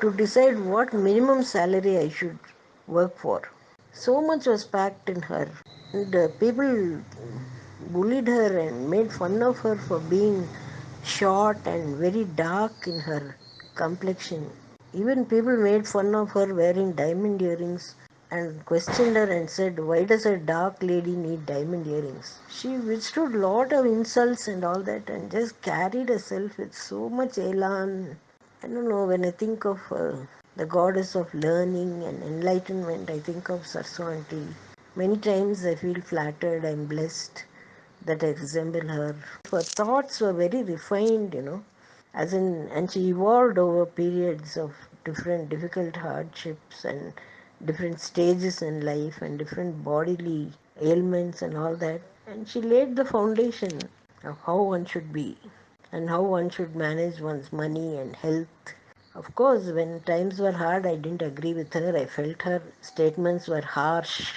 to decide what minimum salary I should work for. So much was packed in her, and people bullied her and made fun of her for being short and very dark in her complexion. Even people made fun of her wearing diamond earrings and questioned her and said, "Why does a dark lady need diamond earrings?" She withstood lot of insults and all that and just carried herself with so much elan. I don't know, when I think of the goddess of learning and enlightenment, I think of Sarsu Auntie. Many times I feel flattered and blessed that I resemble her. Her thoughts were very refined, and she evolved over periods of different difficult hardships and different stages in life and different bodily ailments and all that. And she laid the foundation of how one should be and how one should manage one's money and health. Of course, when times were hard, I didn't agree with her. I felt her statements were harsh.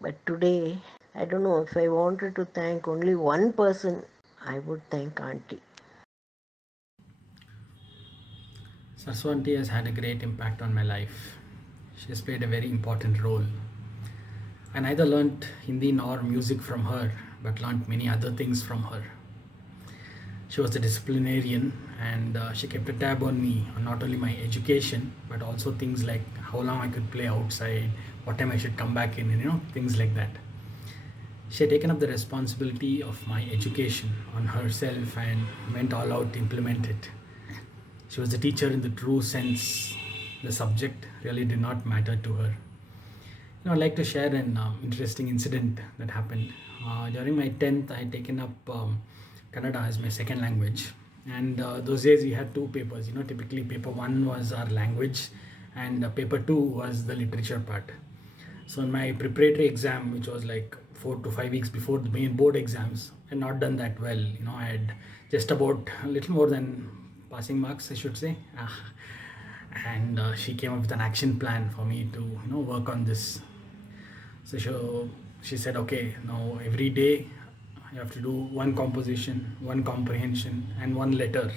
But today, I don't know, if I wanted to thank only one person, I would thank Auntie. Saraswati has had a great impact on my life. She has played a very important role. I neither learnt Hindi nor music from her, but learnt many other things from her. She was a disciplinarian, and she kept a tab on me, on not only my education, but also things like how long I could play outside, what time I should come back in, and things like that. She had taken up the responsibility of my education on herself and went all out to implement it. She was a teacher in the true sense. The subject really did not matter to her. I'd like to share an interesting incident that happened. During my 10th, I had taken up Kannada as my second language. And those days we had two papers. Typically paper 1 was our language and paper 2 was the literature part. So in my preparatory exam, which was like 4 to 5 weeks before the main board exams, I had not done that well. I had just about a little more than passing marks, I should say. And she came up with an action plan for me to work on this. So she said, okay, now every day you have to do one composition, one comprehension, and one letter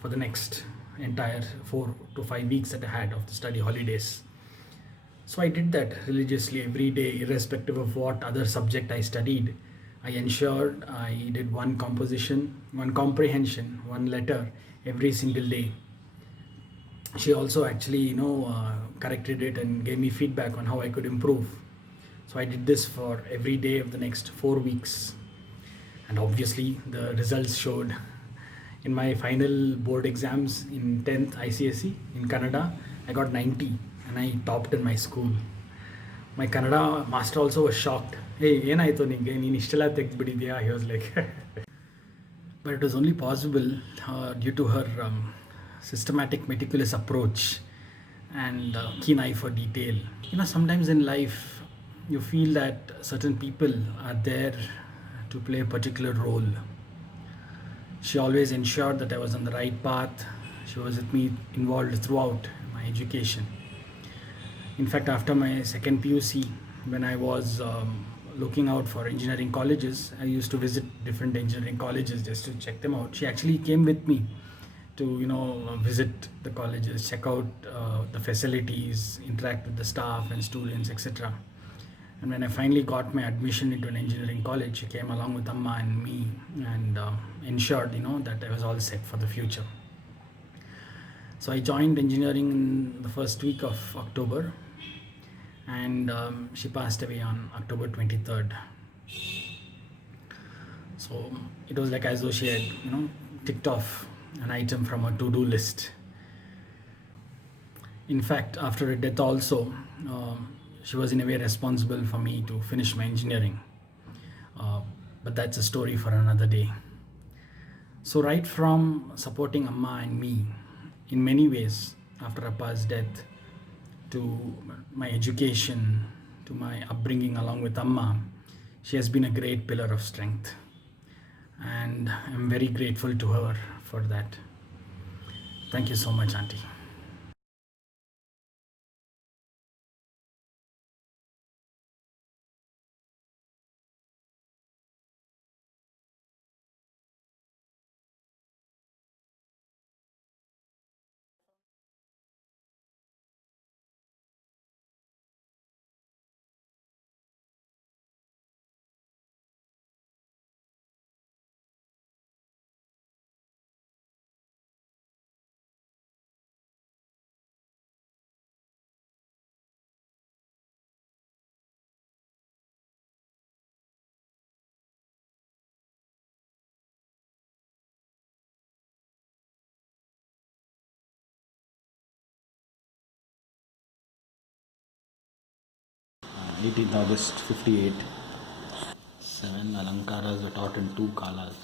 for the next entire 4 to 5 weeks that I had of the study holidays. So I did that religiously every day, irrespective of what other subject I studied. I ensured I did one composition, one comprehension, one letter every single day. She also actually, corrected it and gave me feedback on how I could improve. So I did this for every day of the next 4 weeks. And obviously the results showed. In my final board exams in 10th ICSE in Kannada, I got 90 and I topped in my school. My Kannada master also was shocked. Hey, ಏನಾಯ್ತು ನಿಂಗೆ ನೀನು ಇಷ್ಟೆಲ್ಲ ತೆಗೆದುಬಿಟ್ಟಿದ್ಯಾ? He was like, but it was only possible due to her systematic, meticulous approach and keen eye for detail. Sometimes in life you feel that certain people are there to play a particular role. She always ensured that I was on the right path. She was with me involved throughout my education. In fact, after my second PUC, when I was looking out for engineering colleges, I used to visit different engineering colleges just to check them out. She actually came with me to visit the colleges, check out the facilities, interact with the staff and students, etc. And when I finally got my admission into an engineering college, she came along with Amma and me and ensured that I was all set for the future. So I joined engineering in the first week of October, and she passed away on October 23rd. So it was like as though she had ticked off an item from her to-do list. In fact, after her death also, she was in a way responsible for me to finish my engineering. But that's a story for another day. So right from supporting Amma and me in many ways after Appa's death, to my education, to my upbringing along with Amma, she has been a great pillar of strength. And I'm very grateful to her for that. Thank you so much, Auntie. Uh, 18th August 58. 7 Alankaras were taught in 2 Kalas.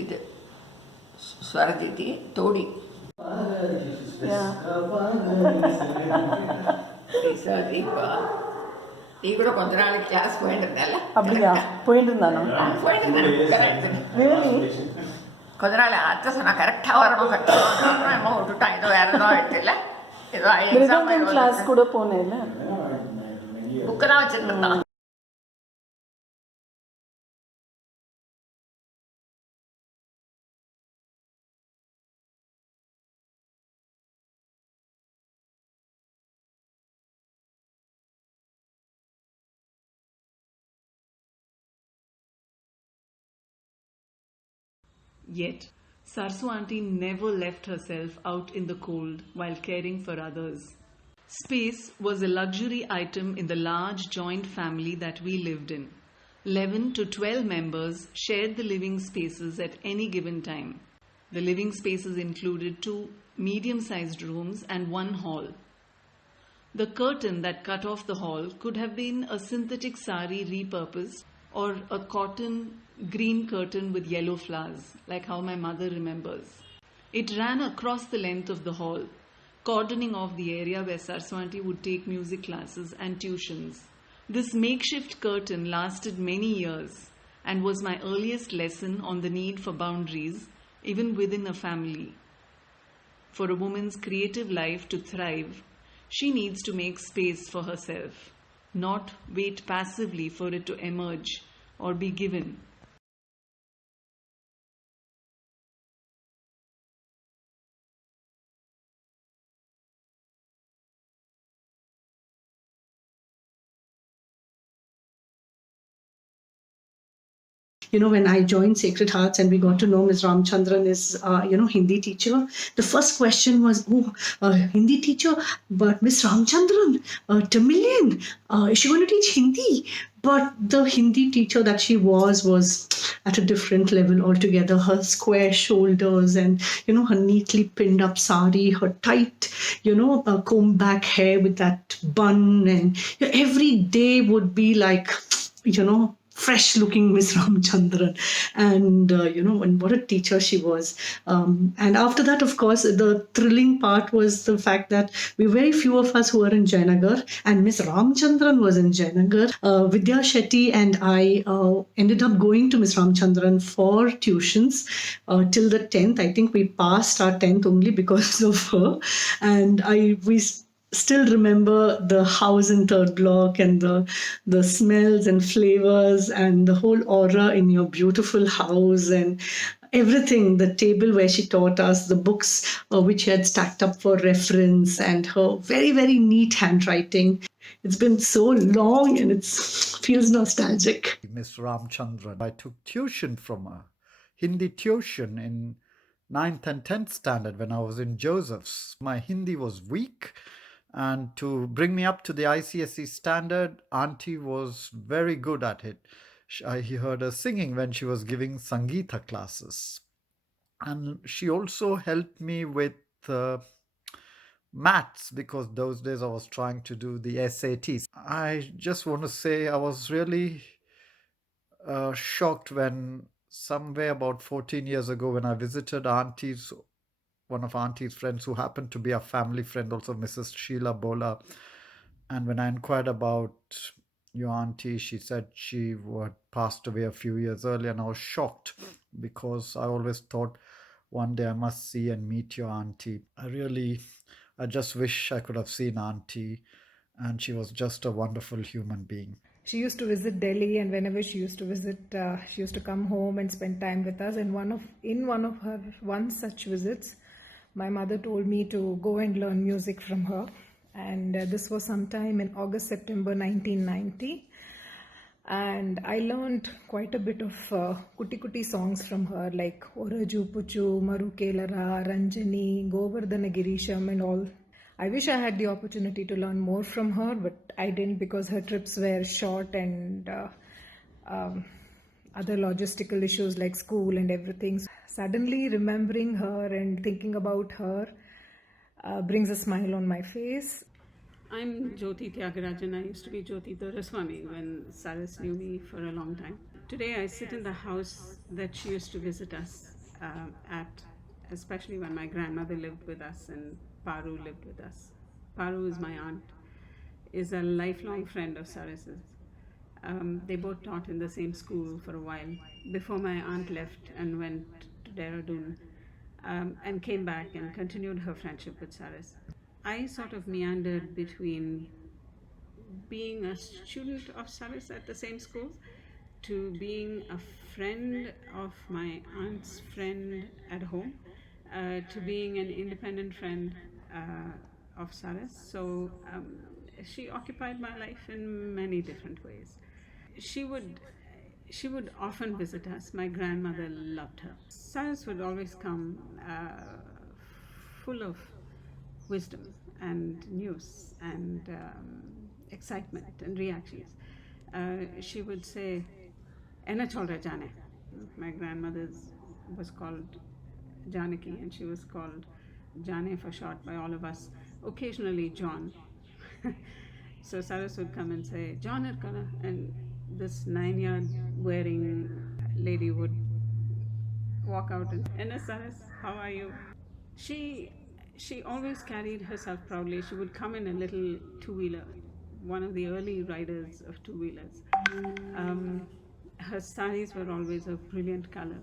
இது Swaraditi, Todi. நீ கூட கொஞ்ச நாள் class போயிட்டு இருந்தால அப்படியா போயிட்டு இருந்தானோ கொஞ்ச நாள் அத்தை சொன்னா கரெக்டாக வரணும் கரெக்டாக விட்டுட்டான் ஏதோ வேற ஏதோ ஆயிடுச்சுல ஏதோ எக்ஸாம் கிளாஸ் கூட போனேன் புக்கு தான் வச்சுட்டு இருந்தான். Yet, Sarsu auntie never left herself out in the cold while caring for others. Space was a luxury item in the large joint family that we lived in. 11 to 12 members shared the living spaces at any given time. The living spaces included 2 medium-sized rooms and 1 hall. The curtain that cut off the hall could have been a synthetic sari repurposed or a cotton green curtain with yellow flowers, like how my mother remembers. It ran across the length of the hall, cordoning off the area where Sarsu auntie would take music classes and tuitions. This makeshift curtain lasted many years and was my earliest lesson on the need for boundaries, even within a family. For a woman's creative life to thrive, she needs to make space for herself, not wait passively for it to emerge or be given. You know, when I joined Sacred Hearts and we got to know Ms. Ramchandran is, Hindi teacher, the first question was, Hindi teacher, but Ms. Ramchandran, Tamilian, is she going to teach Hindi? But the Hindi teacher that she was at a different level altogether. Her square shoulders and, her neatly pinned up sari, her tight, comb back hair with that bun. And every day would be like, fresh looking Miss Ramchandran. And, and what a teacher she was. And after that, of course, the thrilling part was the fact that we were very few of us who were in Jayanagar, and Miss Ramchandran was in Jayanagar. Vidya Shetty and I ended up going to Miss Ramchandran for tuitions till the 10th. I think we passed our 10th only because of her. And we still remember the house in third block and the smells and flavors and the whole aura in your beautiful house and everything, the table where she taught us, the books which she had stacked up for reference, and her very, very neat handwriting. It's been so long and it feels nostalgic. Miss Ramchandran, I took tuition from her, Hindi tuition in 9th and 10th standard when I was in Joseph's. My Hindi was weak. And to bring me up to the ICSE standard, Auntie was very good at it. I heard her singing when she was giving Sangeeta classes. And she also helped me with maths, because those days I was trying to do the SATs. I just want to say I was really shocked when somewhere about 14 years ago when I visited one of Auntie's friends who happened to be a family friend also, Mrs. Sheila Bola. And when I inquired about your auntie, she said she had passed away a few years earlier, and I was shocked because I always thought one day I must see and meet your auntie. I just wish I could have seen Auntie, and she was just a wonderful human being. She used to visit Delhi, and whenever she used to visit, she used to come home and spend time with us. And in one of her such visits, my mother told me to go and learn music from her. And this was sometime in August-September 1990. And I learned quite a bit of kuti songs from her, like Oraju Puchu, Maru Kelara, Ranjani, Govardhana Girisham and all. I wish I had the opportunity to learn more from her, but I didn't because her trips were short and other logistical issues like school and everything. Suddenly remembering her and thinking about her brings a smile on my face. I'm Jyoti Tyagarajan. I used to be Jyoti Doraswamy when Saras knew me for a long time. Today I sit in the house that she used to visit us especially when my grandmother lived with us and Paru lived with us. Paru is my aunt, is a lifelong friend of Saras's. They both taught in the same school for a while before my aunt left and went to Dehradun, and came back and continued her friendship with Saras. I sort of meandered between being a student of Saras at the same school to being a friend of my aunt's friend at home, to being an independent friend of Saras. So she occupied my life in many different ways. She would often visit us. My grandmother loved her. Saras would always come full of wisdom and news and excitement and reactions. She would say, "Enna cholra Jane." My grandmother's was called Janaki, and she was called Jane for short by all of us. Occasionally John. So Saras would come and say, "John Irkana," and this 9-yard wearing lady would walk out and, "Enna Saras, how are you?" She always carried herself proudly. She would come in a little two-wheeler, one of the early riders of two-wheelers. Her saris were always of brilliant color.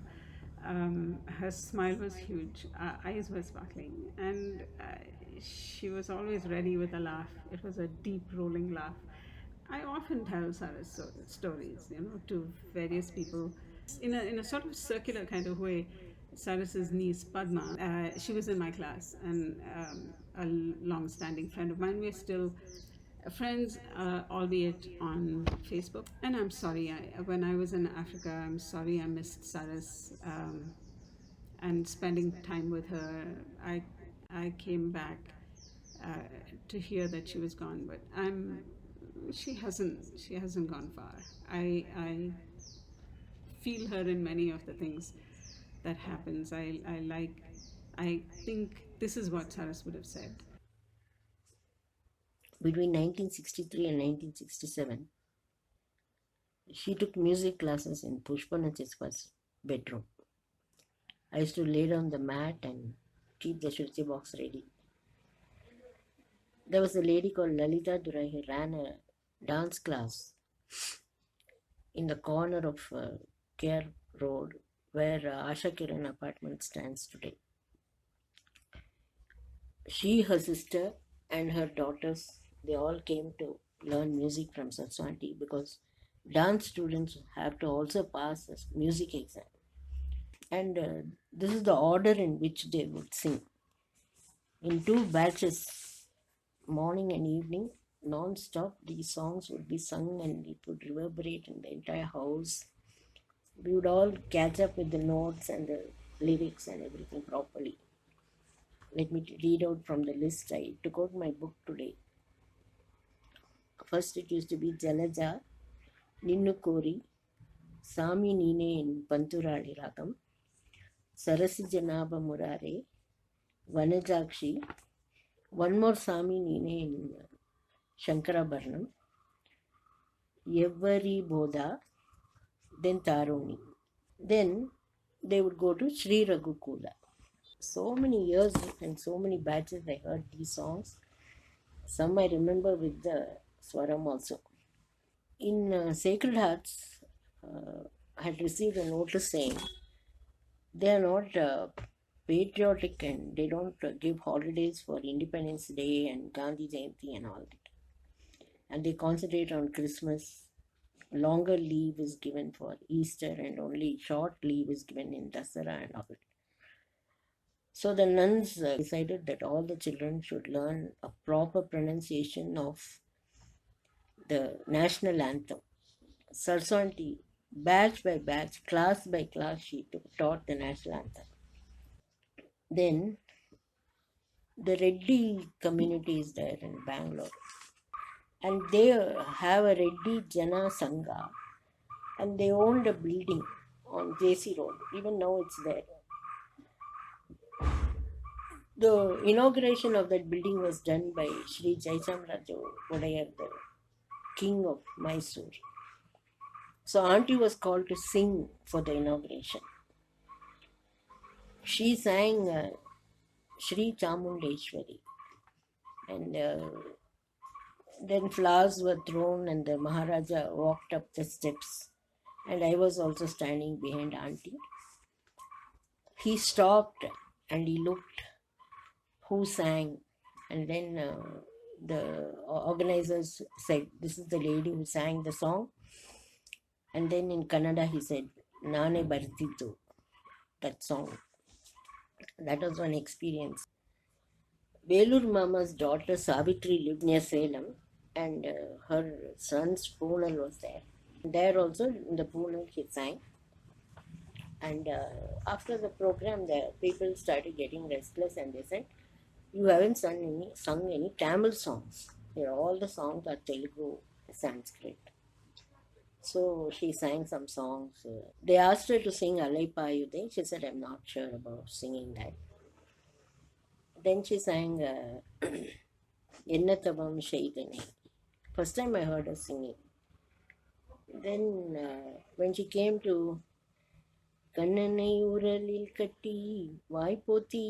Her smile was huge. Eyes were sparkling, and she was always ready with a laugh. It was a deep, rolling laugh. I often tell Saras stories, to various people in a sort of circular kind of way. Saras's niece Padma, she was in my class, and a long-standing friend of mine. We're still friends, albeit on Facebook. And I'm sorry, when I was in Africa, I'm sorry I missed Saras and spending time with her. I came back to hear that she was gone, but she hasn't gone far. I feel her in many of the things that happens. I think this is what Saras would have said. Between 1963 and 1967, she took music classes in Pushpa Nachispa's bedroom. I used to lay down the mat and keep the Shruti box ready. There was a lady called Lalita Durai who ran a dance class in the corner of Care Road, where Asha Kiran apartment stands today. She, her sister, and her daughters, they all came to learn music from Saraswati because dance students have to also pass a music exam. And this is the order in which they would sing. In 2 batches, morning and evening, non-stop, these songs would be sung and it would reverberate in the entire house. We would all catch up with the notes and the lyrics and everything properly. Let me read out from the list. I took out my book today. First it used to be Jalaja, Ninnu Kori, Sami Nine in Panturali Ragam, Sarasi Janaba Murare, Vanajakshi, one more Sami Nine in Shankarabharanam, Yevari Bodha, then Taroni. Then they would go to Sri Raghukula. So many years and so many batches I heard these songs. Some I remember with the Swaram also. In Sacred Hearts, I had received a notice saying they are not patriotic and they don't give holidays for Independence Day and Gandhi Jayanti and all that. And they concentrate on Christmas. Longer leave is given for Easter and only short leave is given in Dasara and all that. So the nuns decided that all the children should learn a proper pronunciation of the national anthem. Saraswati, batch by batch, class by class, she taught the national anthem. Then the Reddy community is there in Bangalore, and they have a Reddy Jana Sangha, and they owned a building on JC Road. Even now it's there. The inauguration of that building was done by Sri Jaichamaraju Odayar, the king of Mysore. So Auntie was called to sing for the inauguration. she sang Shri Chamundeshwari, and then flowers were thrown and the Maharaja walked up the steps, and I was also standing behind auntie. He stopped and he looked who sang, and then the organizers said, "This is the lady who sang the song." And then in Kannada he said, "Nane Bartittu," that song. That was one experience. Velur Mama's daughter Savitri lived near Salem, and her son's funeral was there. There also, in the funeral, she sang. And after the program, the people started getting restless, and they said, "You haven't sung any Tamil songs. All the songs are Telugu, Sanskrit." So she sang some songs. They asked her to sing Alaipayude. She said, "I'm not sure about singing that." Then she sang Ennathavam Shaidane. First time I heard her singing. Then when she came to Kannanai Uralil Katti Vaipoti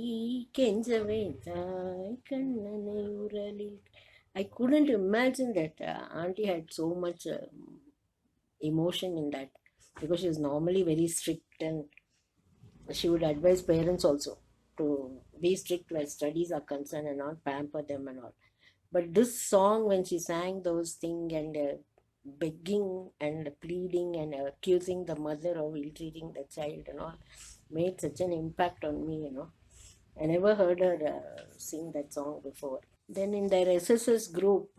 Kenjave Thai Kannanai Uralil, I couldn't imagine that auntie had so much emotion in that, because she was normally very strict, and she would advise parents also to be strict where studies are concerned and not pamper them and all. But this song, when she sang those things and begging and pleading and accusing the mother of ill-treating the child and all, made such an impact on me, I never heard her sing that song before. Then in their SSS group,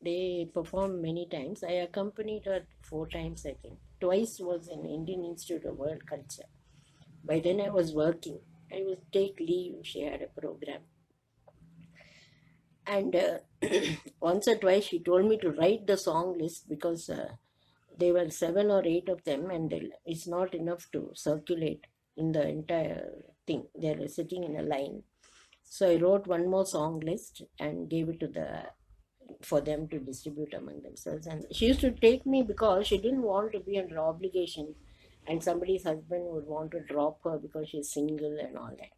they performed many times. I accompanied her 4 times, I think. Twice was in Indian Institute of World Culture. By then I was working. I would take leave. She had a program. And once or twice she told me to write the song list, because there were 7 or 8 of them, and it's not enough to circulate in the entire thing. They were sitting in a line. So I wrote one more song list and gave it for them to distribute among themselves. And she used to take me because she didn't want to be under obligation, and somebody's husband would want to drop her because she's single and all that.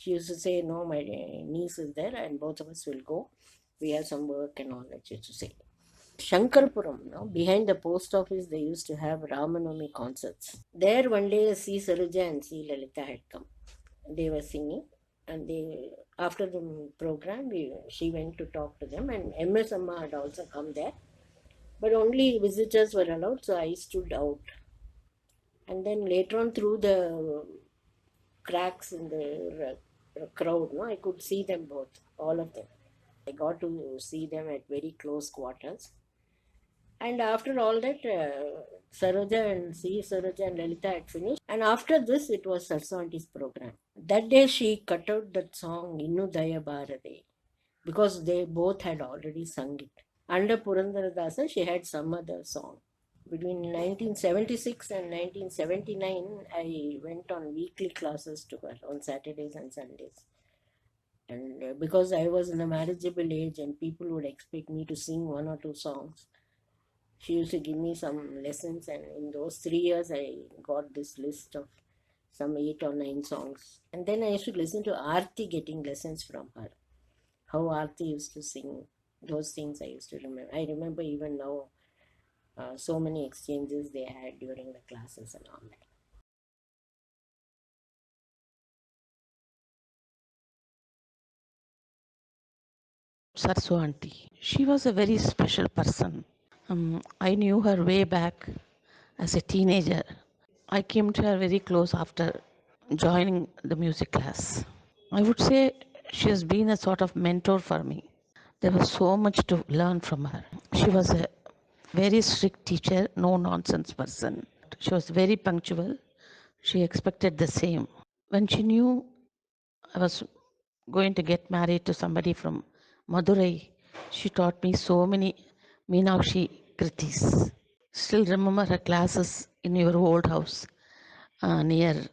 She used to say, "No, my niece is there and both of us will go. We have some work," and all that she used to say. Shankarpuram, behind the post office, they used to have Ramanavami concerts. There one day C. Saroja and C. Lalita had come. They were singing, and after the program, she went to talk to them, and MS Amma had also come there. But only visitors were allowed, so I stood out. And then later on, through the cracks in the crowd, I could see them both, all of them. I got to see them at very close quarters. And after all that, Saroja and Lalita had finished. And after this, it was Sarsu Auntie's program. That day, she cut out that song, Innu Daya Bharade, because they both had already sung it. Under Purandaradasa, she had some other song. Between 1976 and 1979, I went on weekly classes to her on Saturdays and Sundays. And because I was in a marriageable age and people would expect me to sing 1 or 2 songs, she used to give me some lessons, and in those 3 years, I got this list of some 8 or 9 songs. And then I used to listen to Aarti getting lessons from her. How Aarti used to sing, those things I used to remember. I remember even now, so many exchanges they had during the classes and all that. Sarsu Auntie. She was a very special person. I knew her way back as a teenager. I came to her very close after joining the music class. I would say she has been a sort of mentor for me. There was so much to learn from her. She was a very strict teacher, no nonsense person. She was very punctual. She expected the same. When she knew I was going to get married to somebody from Madurai, she taught me so many Meenakshi Kritis. Still remember her classes in your old house near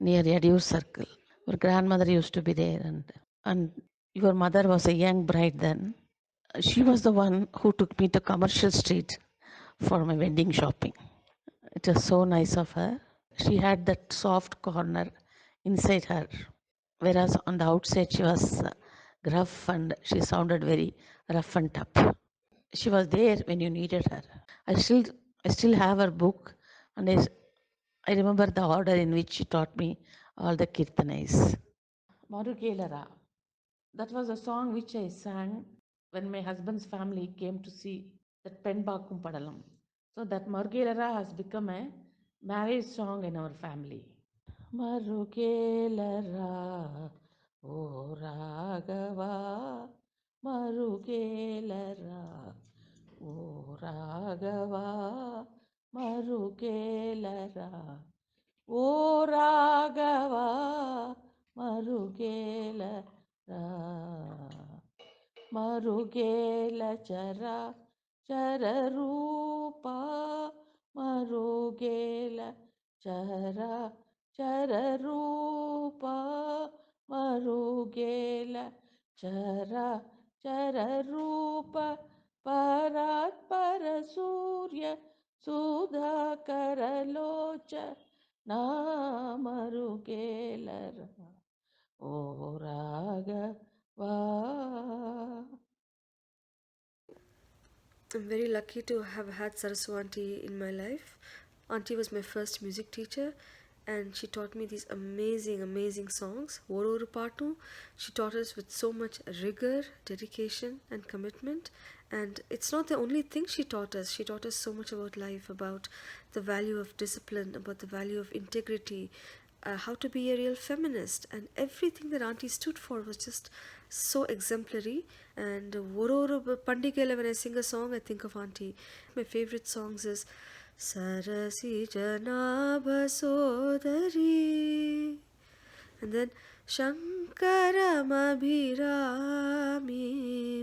Yadur Circle. Your grandmother used to be there, and your mother was a young bride then. She was the one who took me to Commercial Street for my wedding shopping. It was so nice of her. She had that soft corner inside her, whereas on the outside she was gruff and she sounded very rough and tough. She was there when you needed her. I still, I still have her book, and I remember the order in which she taught me all the kirtanas. Marugelara. That was a song which I sang when my husband's family came to see that Penbakum Padalam. So that Marugelara has become a marriage song in our family. Marugelara, O Raghava, Marugelara, O Raghava, Marugelara, O Raghava, Marugelara, Marugela Chara, Chara Rupa, Marugela Chara, Chara Rupa, Marugela Chara, Chara Rupa, Parat Parasurya, Sudha Karalocha, Na Marugela, O Raga. Wow. I'm very lucky to have had Saraswati Aunty in my life. Auntie was my first music teacher and she taught me these amazing, amazing songs. Oru Patu. She taught us with so much rigor, dedication, and commitment. And it's not the only thing she taught us. She taught us so much about life, about the value of discipline, about the value of integrity, how to be a real feminist, and everything that Auntie stood for was just so exemplary. And Pandigela, when I sing a song, I think of Auntie. My favorite songs is Sarasi Janabha Sodari, and then Shankaram Abhirami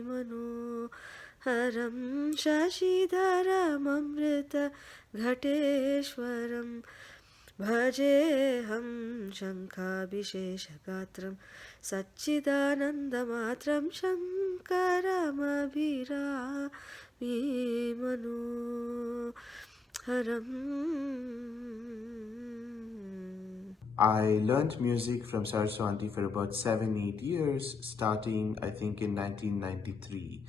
Mano Haram Shashidharam Amrita Ghateshwaram Bhajeham Shankhabhisheshakatram Satchidanandamatram Shankaram Abhirami Mano Haram. I learned music from Saraswati for about 7-8 years, starting I think in 1993.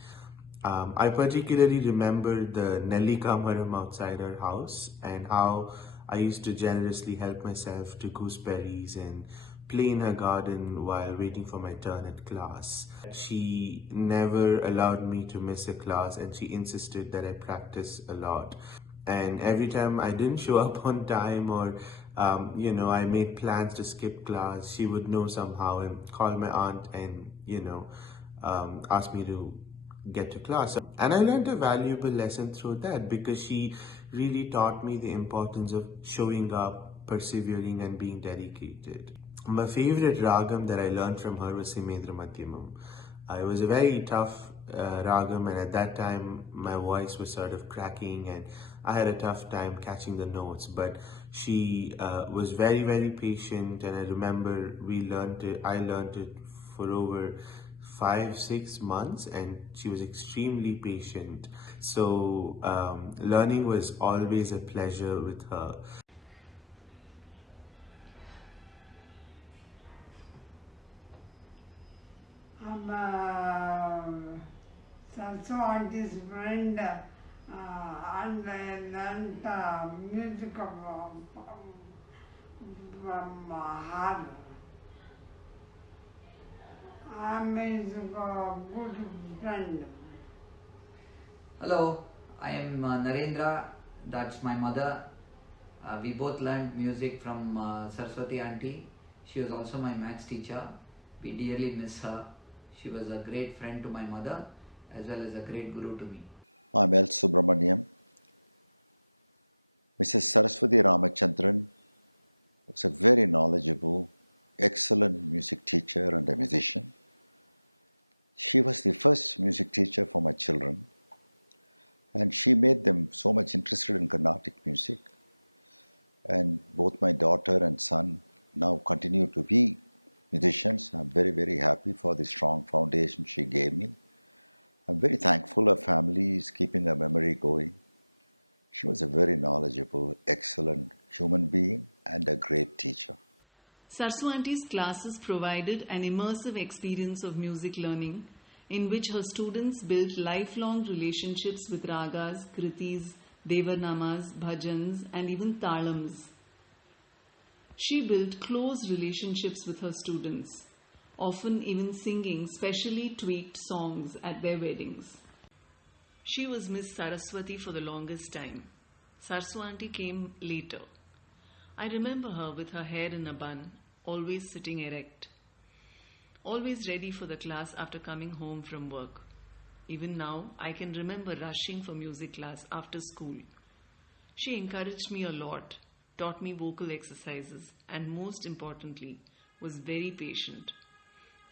I particularly remember the Nelly Kamaram outside her house and how I used to generously help myself to gooseberries and play in her garden while waiting for my turn at class. She never allowed me to miss a class and she insisted that I practice a lot. And every time I didn't show up on time or, I made plans to skip class, she would know somehow and call my aunt and, ask me to get to class. And I learned a valuable lesson through that because she really taught me the importance of showing up, persevering and being dedicated. My favorite ragam that I learned from her was Simedra Madhyamam. It was a very tough ragam, and at that time my voice was sort of cracking and I had a tough time catching the notes, but she was very, very patient, and I remember I learned it for over 5-6 months and she was extremely patient. So learning was always a pleasure with her. Saraswati Auntie's friend and I learned music from her. I'm his good friend. Hello, I am Narendra, that's my mother. We both learned music from Saraswati Auntie. She was also my maths teacher. We dearly miss her. She was a great friend to my mother as well as a great guru to me. I'm L. Subramaniam. Mrs. Saraswati Ramachandran was a very knowledgeable, excellent music teacher and a musician. She was the first music teacher for my children, and she made them so much interested in Carnatic music. And both my daughter and son now continue to be musicians. I'm very, very happy for the strong foundation she gave me. I'm very thankful her family is keeping her memory going. She was a very knowledgeable, excellent human being and a great teacher. Sarsu Auntie's classes provided an immersive experience of music learning in which her students built lifelong relationships with ragas, kritis, devarnamas, bhajans, and even talams. She built close relationships with her students, often even singing specially tweaked songs at their weddings. She was Miss Saraswati for the longest time. Sarsu Auntie came later. I remember her with her hair in a bun, always sitting erect, always ready for the class after coming home from work. Even now, I can remember rushing for music class after school. She encouraged me a lot, taught me vocal exercises, and most importantly, was very patient.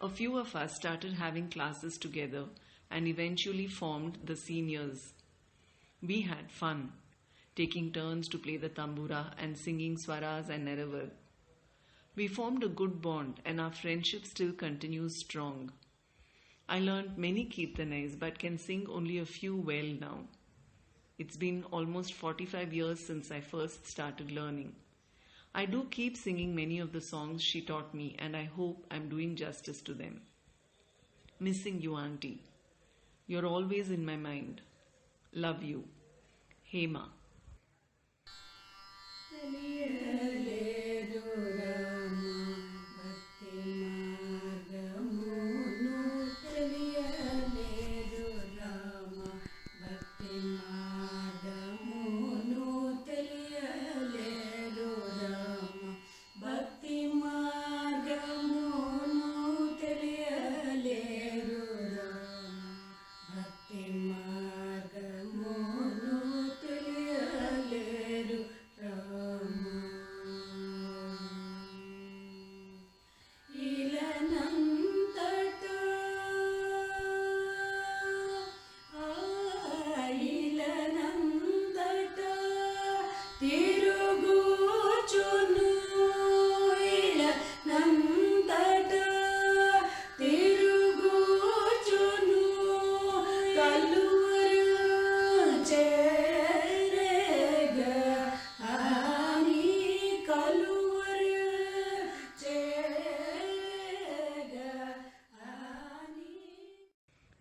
A few of us started having classes together and eventually formed the seniors. We had fun, taking turns to play the tambura and singing swaras and neraval. We formed a good bond and our friendship still continues strong. I learned many kirtanais but can sing only a few well now. It's been almost 45 years since I first started learning. I do keep singing many of the songs she taught me and I hope I'm doing justice to them. Missing you, Auntie. You're always in my mind. Love you. Hema.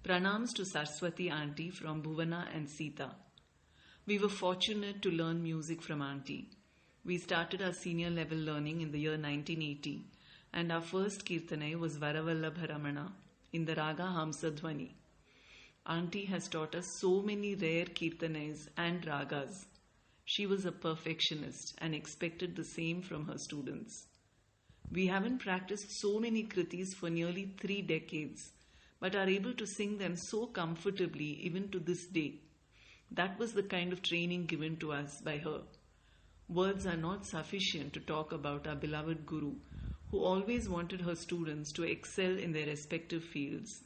Pranams to Saraswati Auntie from Bhuvana and Sita. We were fortunate to learn music from Auntie. We started our senior level learning in the year 1980 and our first kirtanai was Varavallabharamana in the Raga Hamsadhwani. Auntie has taught us so many rare kirtanais and ragas. She was a perfectionist and expected the same from her students. We haven't practiced so many kritis for nearly 3 decades, but are able to sing them so comfortably even to this day. That was the kind of training given to us by her. Words are not sufficient to talk about our beloved Guru, who always wanted her students to excel in their respective fields.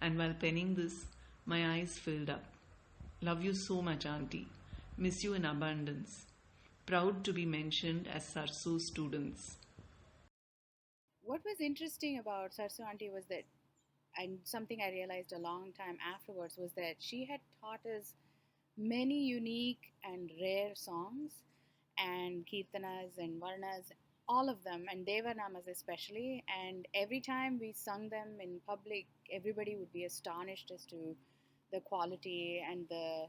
And while penning this, my eyes filled up. Love you so much, Auntie. Miss you in abundance. Proud to be mentioned as Sarsu students. What was interesting about Sarsu Auntie was that, and something I realized a long time afterwards, was that she had taught us many unique and rare songs and kirtanas and varnas, all of them, and devarnamas especially. And every time we sung them in public, everybody would be astonished as to the quality and the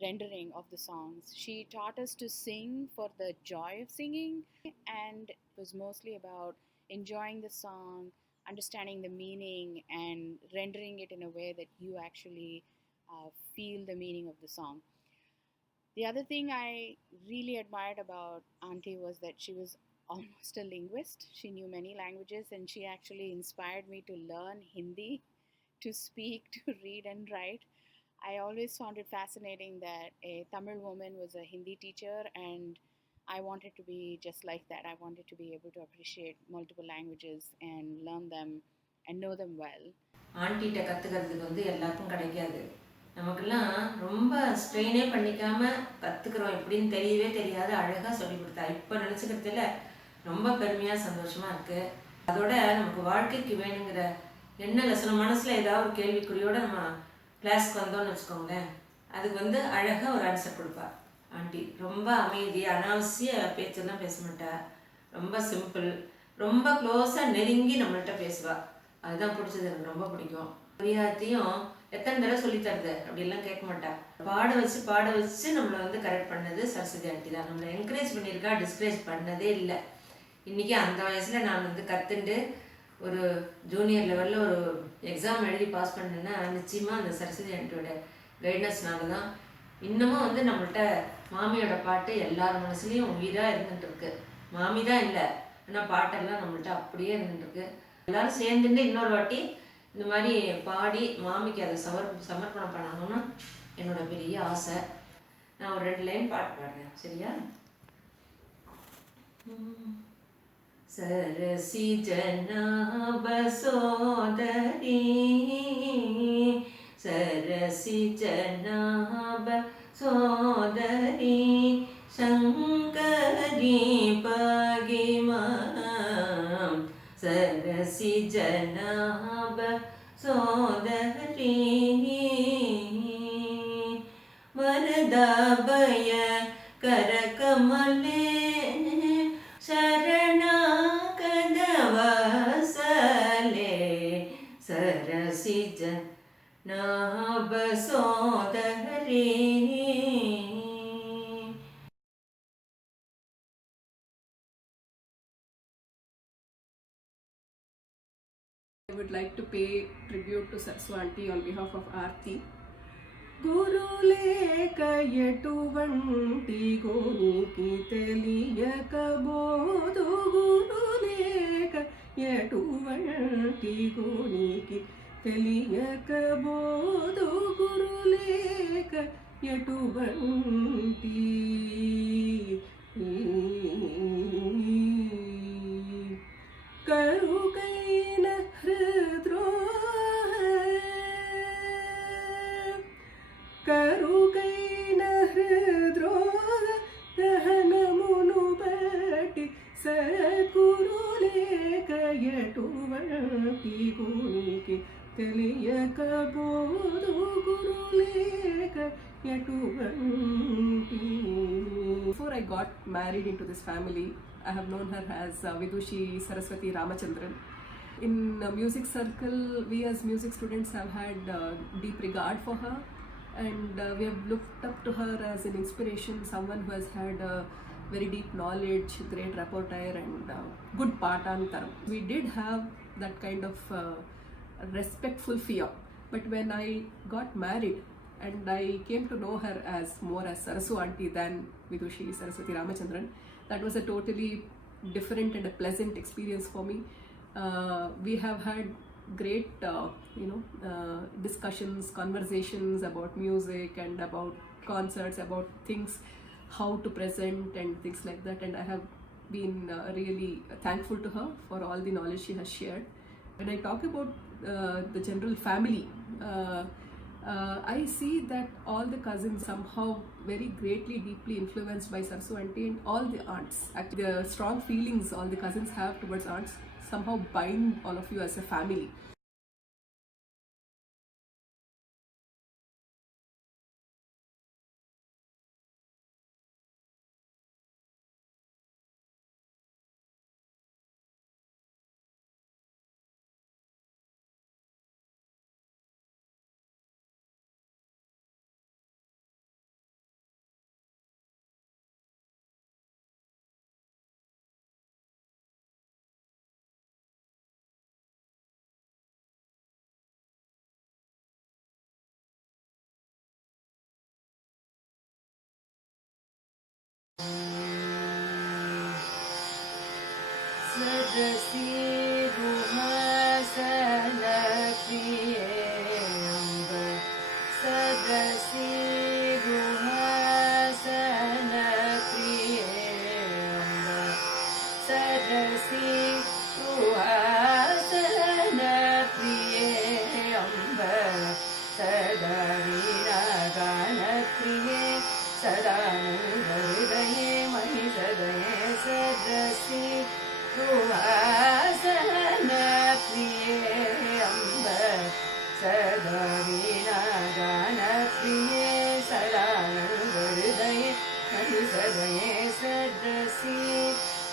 rendering of the songs. She taught us to sing for the joy of singing, and it was mostly about enjoying the song, understanding the meaning, and rendering it in a way that you actually feel the meaning of the song. The other thing I really admired about Auntie was that she was almost a linguist. She knew many languages, and she actually inspired me to learn Hindi, to speak, to read and write. I always found it fascinating that a Tamil woman was a Hindi teacher, and I wanted to be just like that. I wanted to be able to appreciate multiple languages and learn them and know them well. ஆண்டிகிட்ட கற்றுக்கிறதுக்கு வந்து எல்லாருக்கும் கிடைக்காது. நமக்கெல்லாம் ரொம்ப ஸ்ட்ரெயினே பண்ணிக்காமல் கற்றுக்குறோம் எப்படின்னு தெரியவே தெரியாது, அழகாக சொல்லி கொடுத்தா. இப்போ நினச்சிக்கிறதுல ரொம்ப பெருமையாக சந்தோஷமாக இருக்குது. அதோட நமக்கு வாழ்க்கைக்கு வேணுங்கிற என்ன லட்சணம் மனசில் ஏதாவது ஒரு கேள்விக்குறியோடு நம்ம கிளாஸ்க்கு வந்தோம்னு வச்சுக்கோங்களேன், அதுக்கு வந்து அழகாக ஒரு ஆன்சர் கொடுப்பா ஆண்டி. ரொம்ப அமைதி, அனாவசிய பேச்செல்லாம் பேச மாட்டா. ரொம்ப சிம்பிள், ரொம்ப க்ளோஸாக நெருங்கி நம்மள்கிட்ட பேசுவா. அதுதான் பிடிச்சது, எனக்கு ரொம்ப பிடிக்கும். எல்லாத்தையும் எத்தனை தடவை சொல்லித்தருது அப்படிலாம் கேட்க மாட்டா. பாட வச்சு நம்மளை வந்து கரெக்ட் பண்ணது சரஸ்வதி ஆண்டி தான். நம்மளை என்கரேஜ் பண்ணியிருக்கா, டிஸ்கரேஜ் பண்ணதே இல்லை. இன்றைக்கி அந்த வயசில் நான் வந்து கற்றுண்டு ஒரு ஜூனியர் லெவலில் ஒரு எக்ஸாம் எழுதி பாஸ் பண்ணேன்னா நிச்சயமாக அந்த சரஸ்வதி ஆண்டியோட கைடன்ஸ்னால தான். இன்னமும் வந்து நம்மள்கிட்ட மாமியோட பாட்டு எல்லார் மனசுலேயும் உயிராக இருந்துட்டுருக்கு. மாமி தான் இல்லை, ஆனால் பாட்டெல்லாம் நம்மள்கிட்ட அப்படியே இருந்துட்டுருக்கு. எல்லோரும் சேர்ந்துட்டு இன்னொரு வாட்டி இந்த மாதிரி பாடி மாமிக்கு அதை சமர்ப்பணம் பண்ணணும்னு என்னோட பெரிய ஆசை. நான் ஒரு 2 லைன் பாட்டு பாடுறேன், சரியா? सरसी जनाब सोदरी, सरसी जनाब सोदरी, शंकरी पगिमाम, सरसी जनाब सोदरी, वरदाभय करकमले शरणाकदवसले, सरसी जनाब सोदरी. I would like to pay tribute to Sarsu Aunty on behalf of Aarti. గురులేక ఎటువంటి గోనికి తెలియకబోదు, గురులేక ఎటువంటి గోనికి తెలియకబోదు, గురులేక ఎటువంటి కరుకైన కరుకైన హృద్రోగ గహనమును బట్టి సద్గురులేక ఎటువంటి గునికి తెలియకబోదు, గురులేక ఎటువంటి. Before I got married into this family, I have known her as Vidushi Saraswati Ramachandran. In a music circle, we as music students have had deep regard for her, and we have looked up to her as an inspiration, someone who has had very deep knowledge, great repertoire and good patantaram. We did have that kind of respectful fear, but when I got married and I came to know her as more as Sarasu Aunty than Vidushi Saraswati Ramachandran, that was a totally different and a pleasant experience for me. We have had great discussions, conversations about music and about concerts, about things, how to present and things like that, and I have been really thankful to her for all the knowledge she has shared. When I talk about the general family, I see that all the cousins somehow very greatly, deeply influenced by Sarsu Aunty, and all the aunts. Actually, the strong feelings all the cousins have towards aunts somehow bind all of you as a family.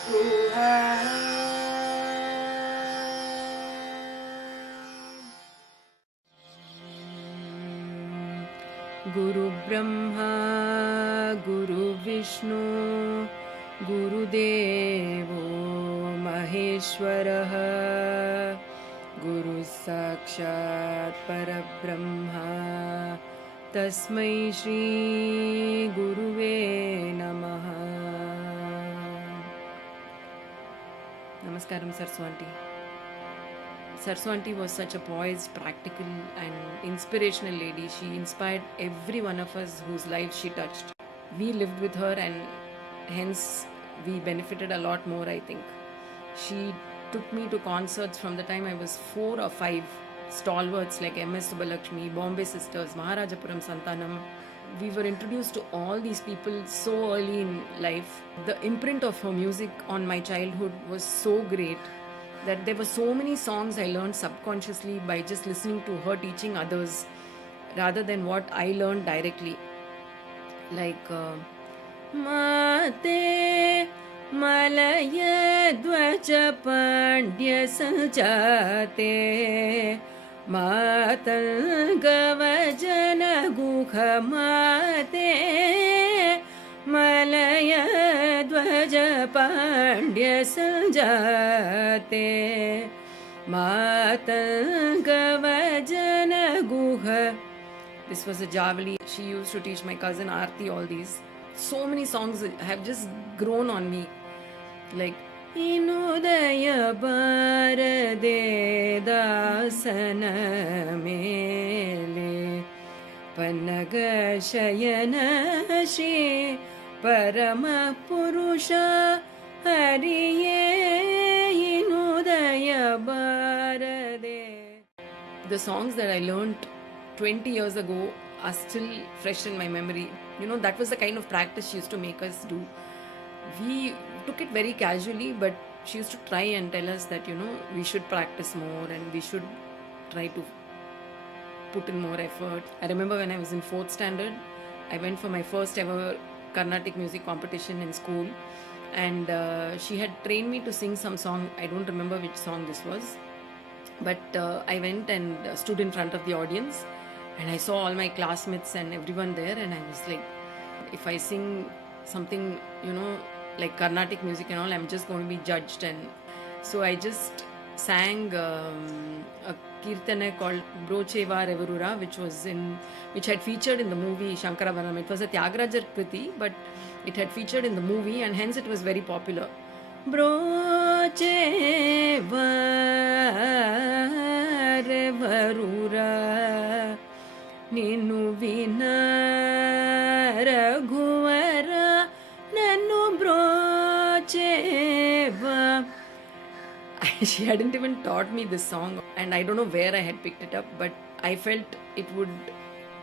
गुरु ब्रह्मा गुरु विष्णु गुरुदेवो महेश्वरः गुरु साक्षात् परब्रह्मा तस्मै श्री गुरुवे नमः. Namaskaram Sarsu Aunty. Sarsu Aunty was such a poised, practical and inspirational lady. She inspired every one of us whose lives she touched. We lived with her and hence we benefited a lot more, I think. She took me to concerts from the time I was 4 or 5. Stalwarts like M.S. Subbalakshmi, Bombay Sisters, Maharajapuram Santanam. We were introduced to all these people so early in life. The imprint of her music on my childhood was so great that there were so many songs I learned subconsciously by just listening to her teaching others rather than what I learned directly. Like Mate Malaya Dvaja Pandya Sanjate Matangavajana Gukha Mate Malaya Dvaja Pandya Sanjate Matangavajana Gukha. This was a Javali. She used to teach my cousin Aarti all these. So many songs have just grown on me. Like Inudaya Bharade Dasana Mele Panaga Shayana Shri Parama Purusha Hariye Inudaya Bharade. The songs that I learnt 20 years ago are still fresh in my memory. You know, that was the kind of practice she used to make us do. We took it very casually, but she used to try and tell us that, you know, we should practice more and we should try to put in more effort. I remember when I was in 4th standard, I went for my first ever Carnatic music competition in school, and she had trained me to sing some song. I don't remember which song this was, but I went and stood in front of the audience, and I saw all my classmates and everyone there, and I was like, if I sing something, you know, like Carnatic music and all, I'm just going to be judged. And so I just sang a kirtana called Brocheva Reverura, which had featured in the movie Shankarabharanam. It was a Tyagaraja Kriti, but it had featured in the movie and hence it was very popular. Brocheva Reverura Ninu Vina Raghuvara Nanu Brocheva. She hadn't even taught me this song, and I don't know where I had picked it up, but I felt it would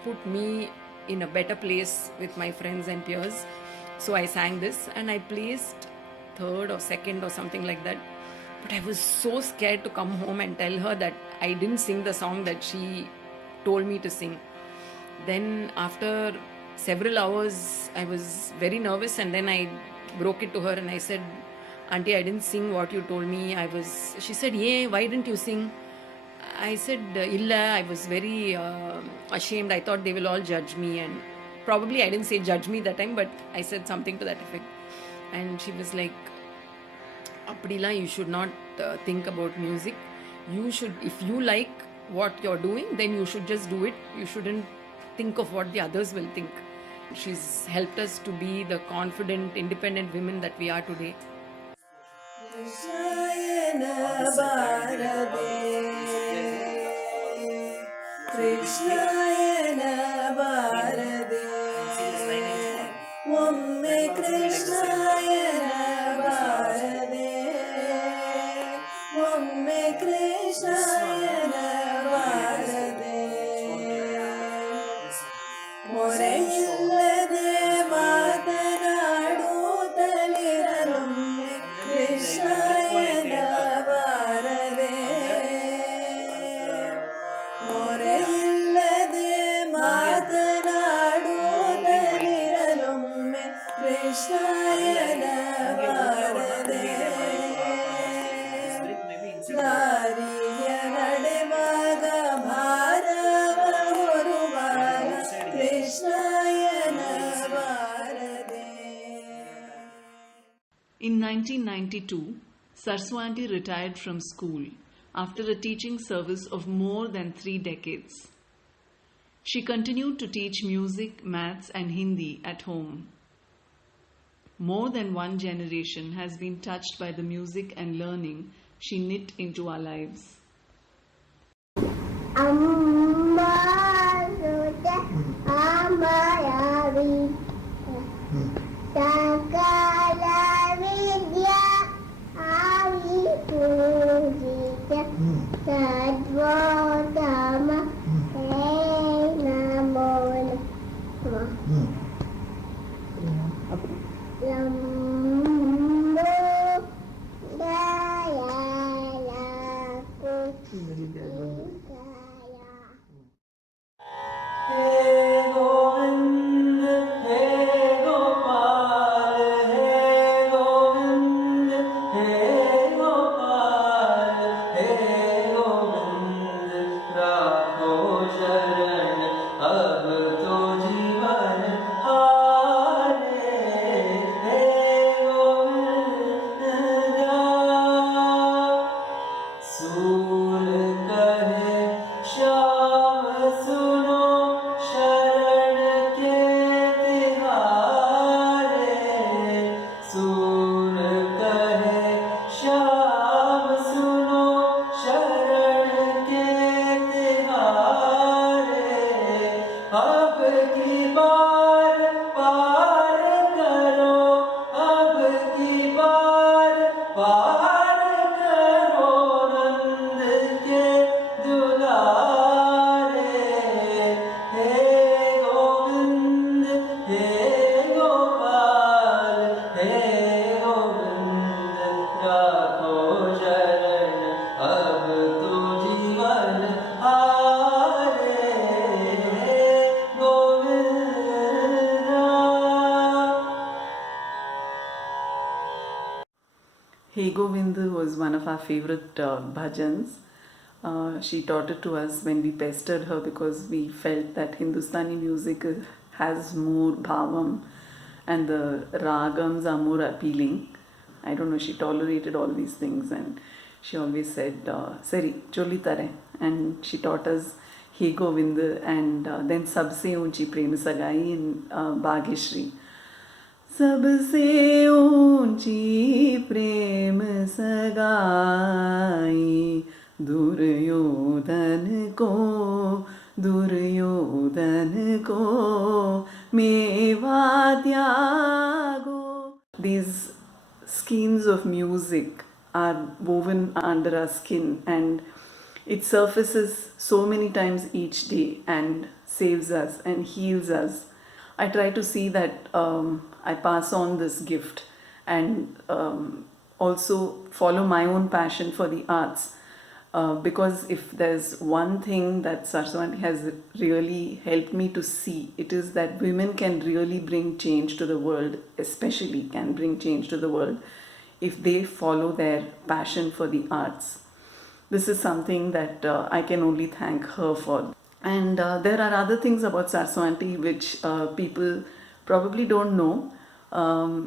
put me in a better place with my friends and peers. So I sang this and I placed 3rd or 2nd or something like that. But I was so scared to come home and tell her that I didn't sing the song that she told me to sing. Then after several hours, I was very nervous, and then I broke it to her and I said, Auntie, I didn't sing what you told me. She said, yeah, why didn't you sing? I said, Illa, I was very ashamed. I thought they will all judge me, and probably I didn't say judge me that time, but I said something to that effect. And she was like, Apdila, you should not think about music. You should, if you like what you're doing, then you should just do it. You shouldn't think of what the others will think. She's helped us to be the confident, independent women that we are today. Krishnayana Bharade Krishnayana Bharade Omme Krishnayana Bharade Omme Krishnayana Bharade Moreyillade matanadutaliranum Krishnayana Bharade Moreyillade matanadutaliranum Krishnayana Bharade 1992, Sarsu Aunty retired from school after a teaching service of more than 3 decades. She continued to teach music, maths and Hindi at home. More than one generation has been touched by the music and learning she knit into our lives. Hey Govindu was one of our favorite bhajans. She taught it to us when we pestered her because we felt that Hindustani music has more bhavam and the ragams are more appealing. I don't know, she tolerated all these things and she always said, Sari, choli tare. And she taught us Hey Govindu and then Sabse Unchi Prem Sagai in Bhagyashri. सबसे ऊंची प्रेम सगाई दुर्योधन को मेवा त्यागो. These skeins of music are woven under our skin and it surfaces so many times each day and saves us and heals us. I try to see that I pass on this gift and also follow my own passion for the arts because if there's one thing that Sarsu Aunty has really helped me to see, it is that women can really bring change to the world, especially can bring change to the world if they follow their passion for the arts. This is something that I can only thank her for. And there are other things about Sarsu Aunty which people probably don't know,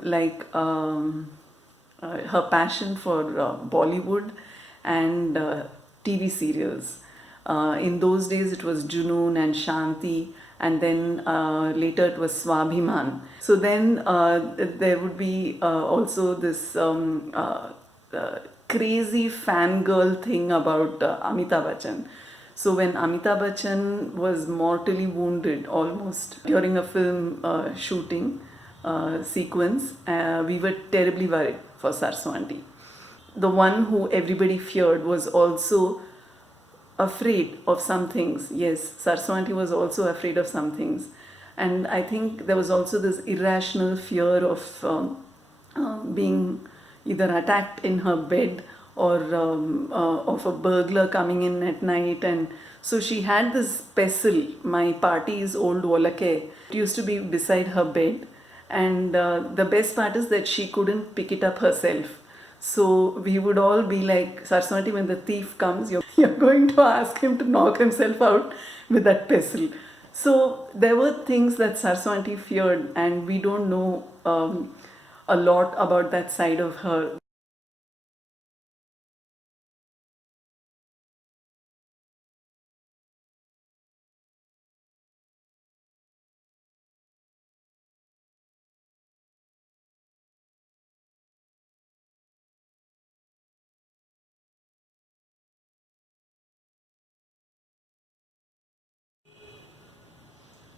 like her passion for Bollywood and TV serials. In those days it was Junoon and Shanti, and then later it was Swabhiman. So then there would be also this crazy fangirl thing about Amitabh Bachchan. So when Amitabh Bachchan was mortally wounded almost during a film shooting sequence, we were terribly worried for Sarsu Aunty. The one who everybody feared was also afraid of some things. Yes, Sarsu Aunty was also afraid of some things. And I think there was also this irrational fear of being either attacked in her bed or of a burglar coming in at night. And so she had this pestle, my party's old Volake. It used to be beside her bed, and the best part is that she couldn't pick it up herself. So we would all be like, Sarsu Aunty, when the thief comes, you're going to ask him to knock himself out with that pestle. So there were things that Sarsu Aunty feared, and we don't know a lot about that side of her.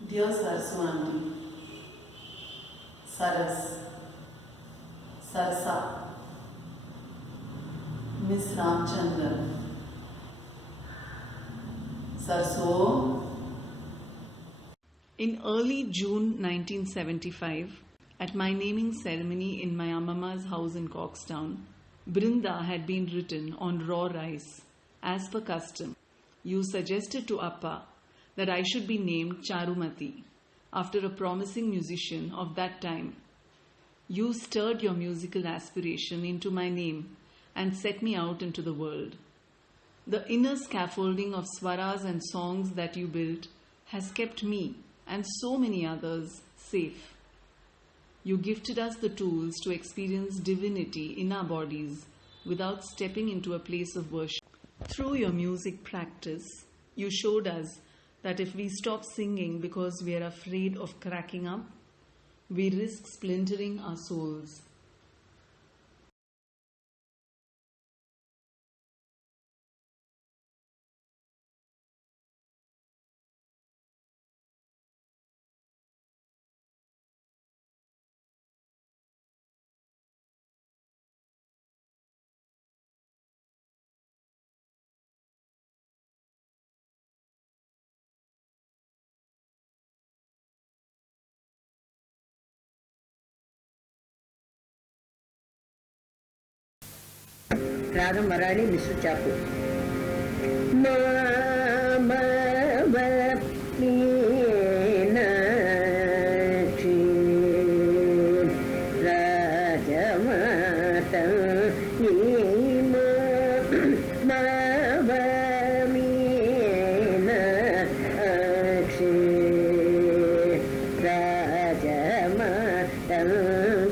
Dear Sarsu Aunty, Saras, Sarsa, Miss Ramchandran, Sarso. In early June 1975, at my naming ceremony in my Amama's house in Coxtown, Brinda had been written on raw rice. As per custom, you suggested to Appa that I should be named Charumati after a promising musician of that time. You stirred your musical aspiration into my name and set me out into the world. The inner scaffolding of swaras and songs that you built has kept me and so many others safe. You gifted us the tools to experience divinity in our bodies without stepping into a place of worship. Through your music practice, you showed us that if we stop singing because we are afraid of cracking up, we risk splintering our souls. Radham Marali, Mr. Chapu. Mama Meenakshi Rajamata Nima Mama Meenakshi Rajamata Nima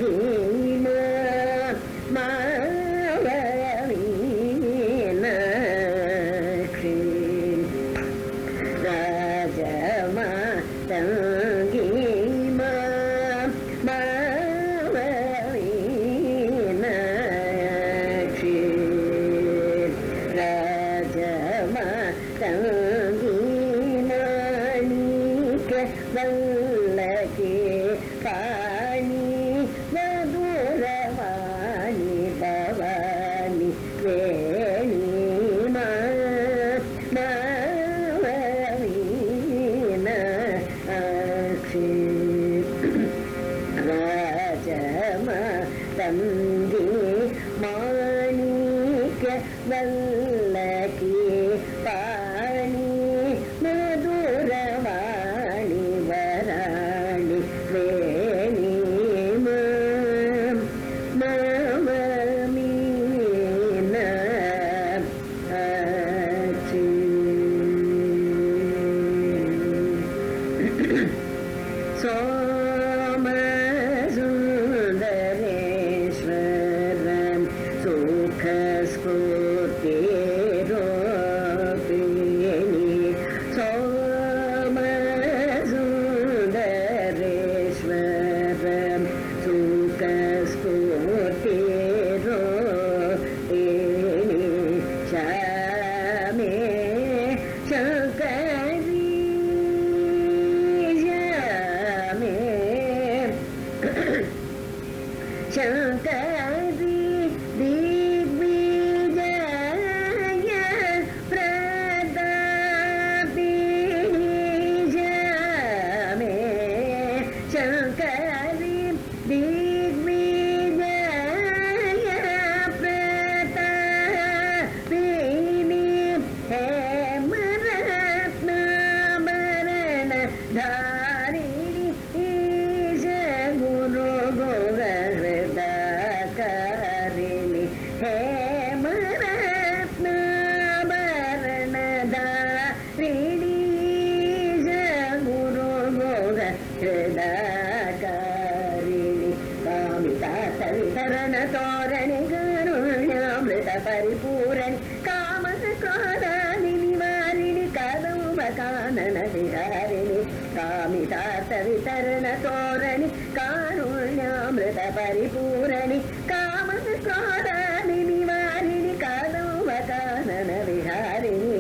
कानन विहारिणि कामितार्थ वितरण तोरणि कारुण्यामृत परिपूरणि कामन क्रोधानि निवारिणि कादम्ब कानन विहारिणि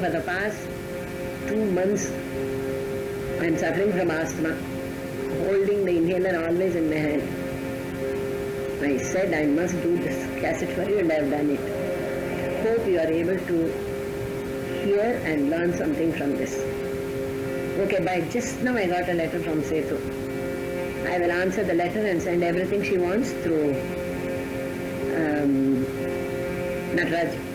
For the past 2 months, I am suffering from asthma, holding the inhaler always in my hand. I said I must do this cassette for you, and I have done it. Hope you are able to hear and learn something from this. Okay, bye. Just now I got a letter from Sethu. I will answer the letter and send everything she wants through Nataraj.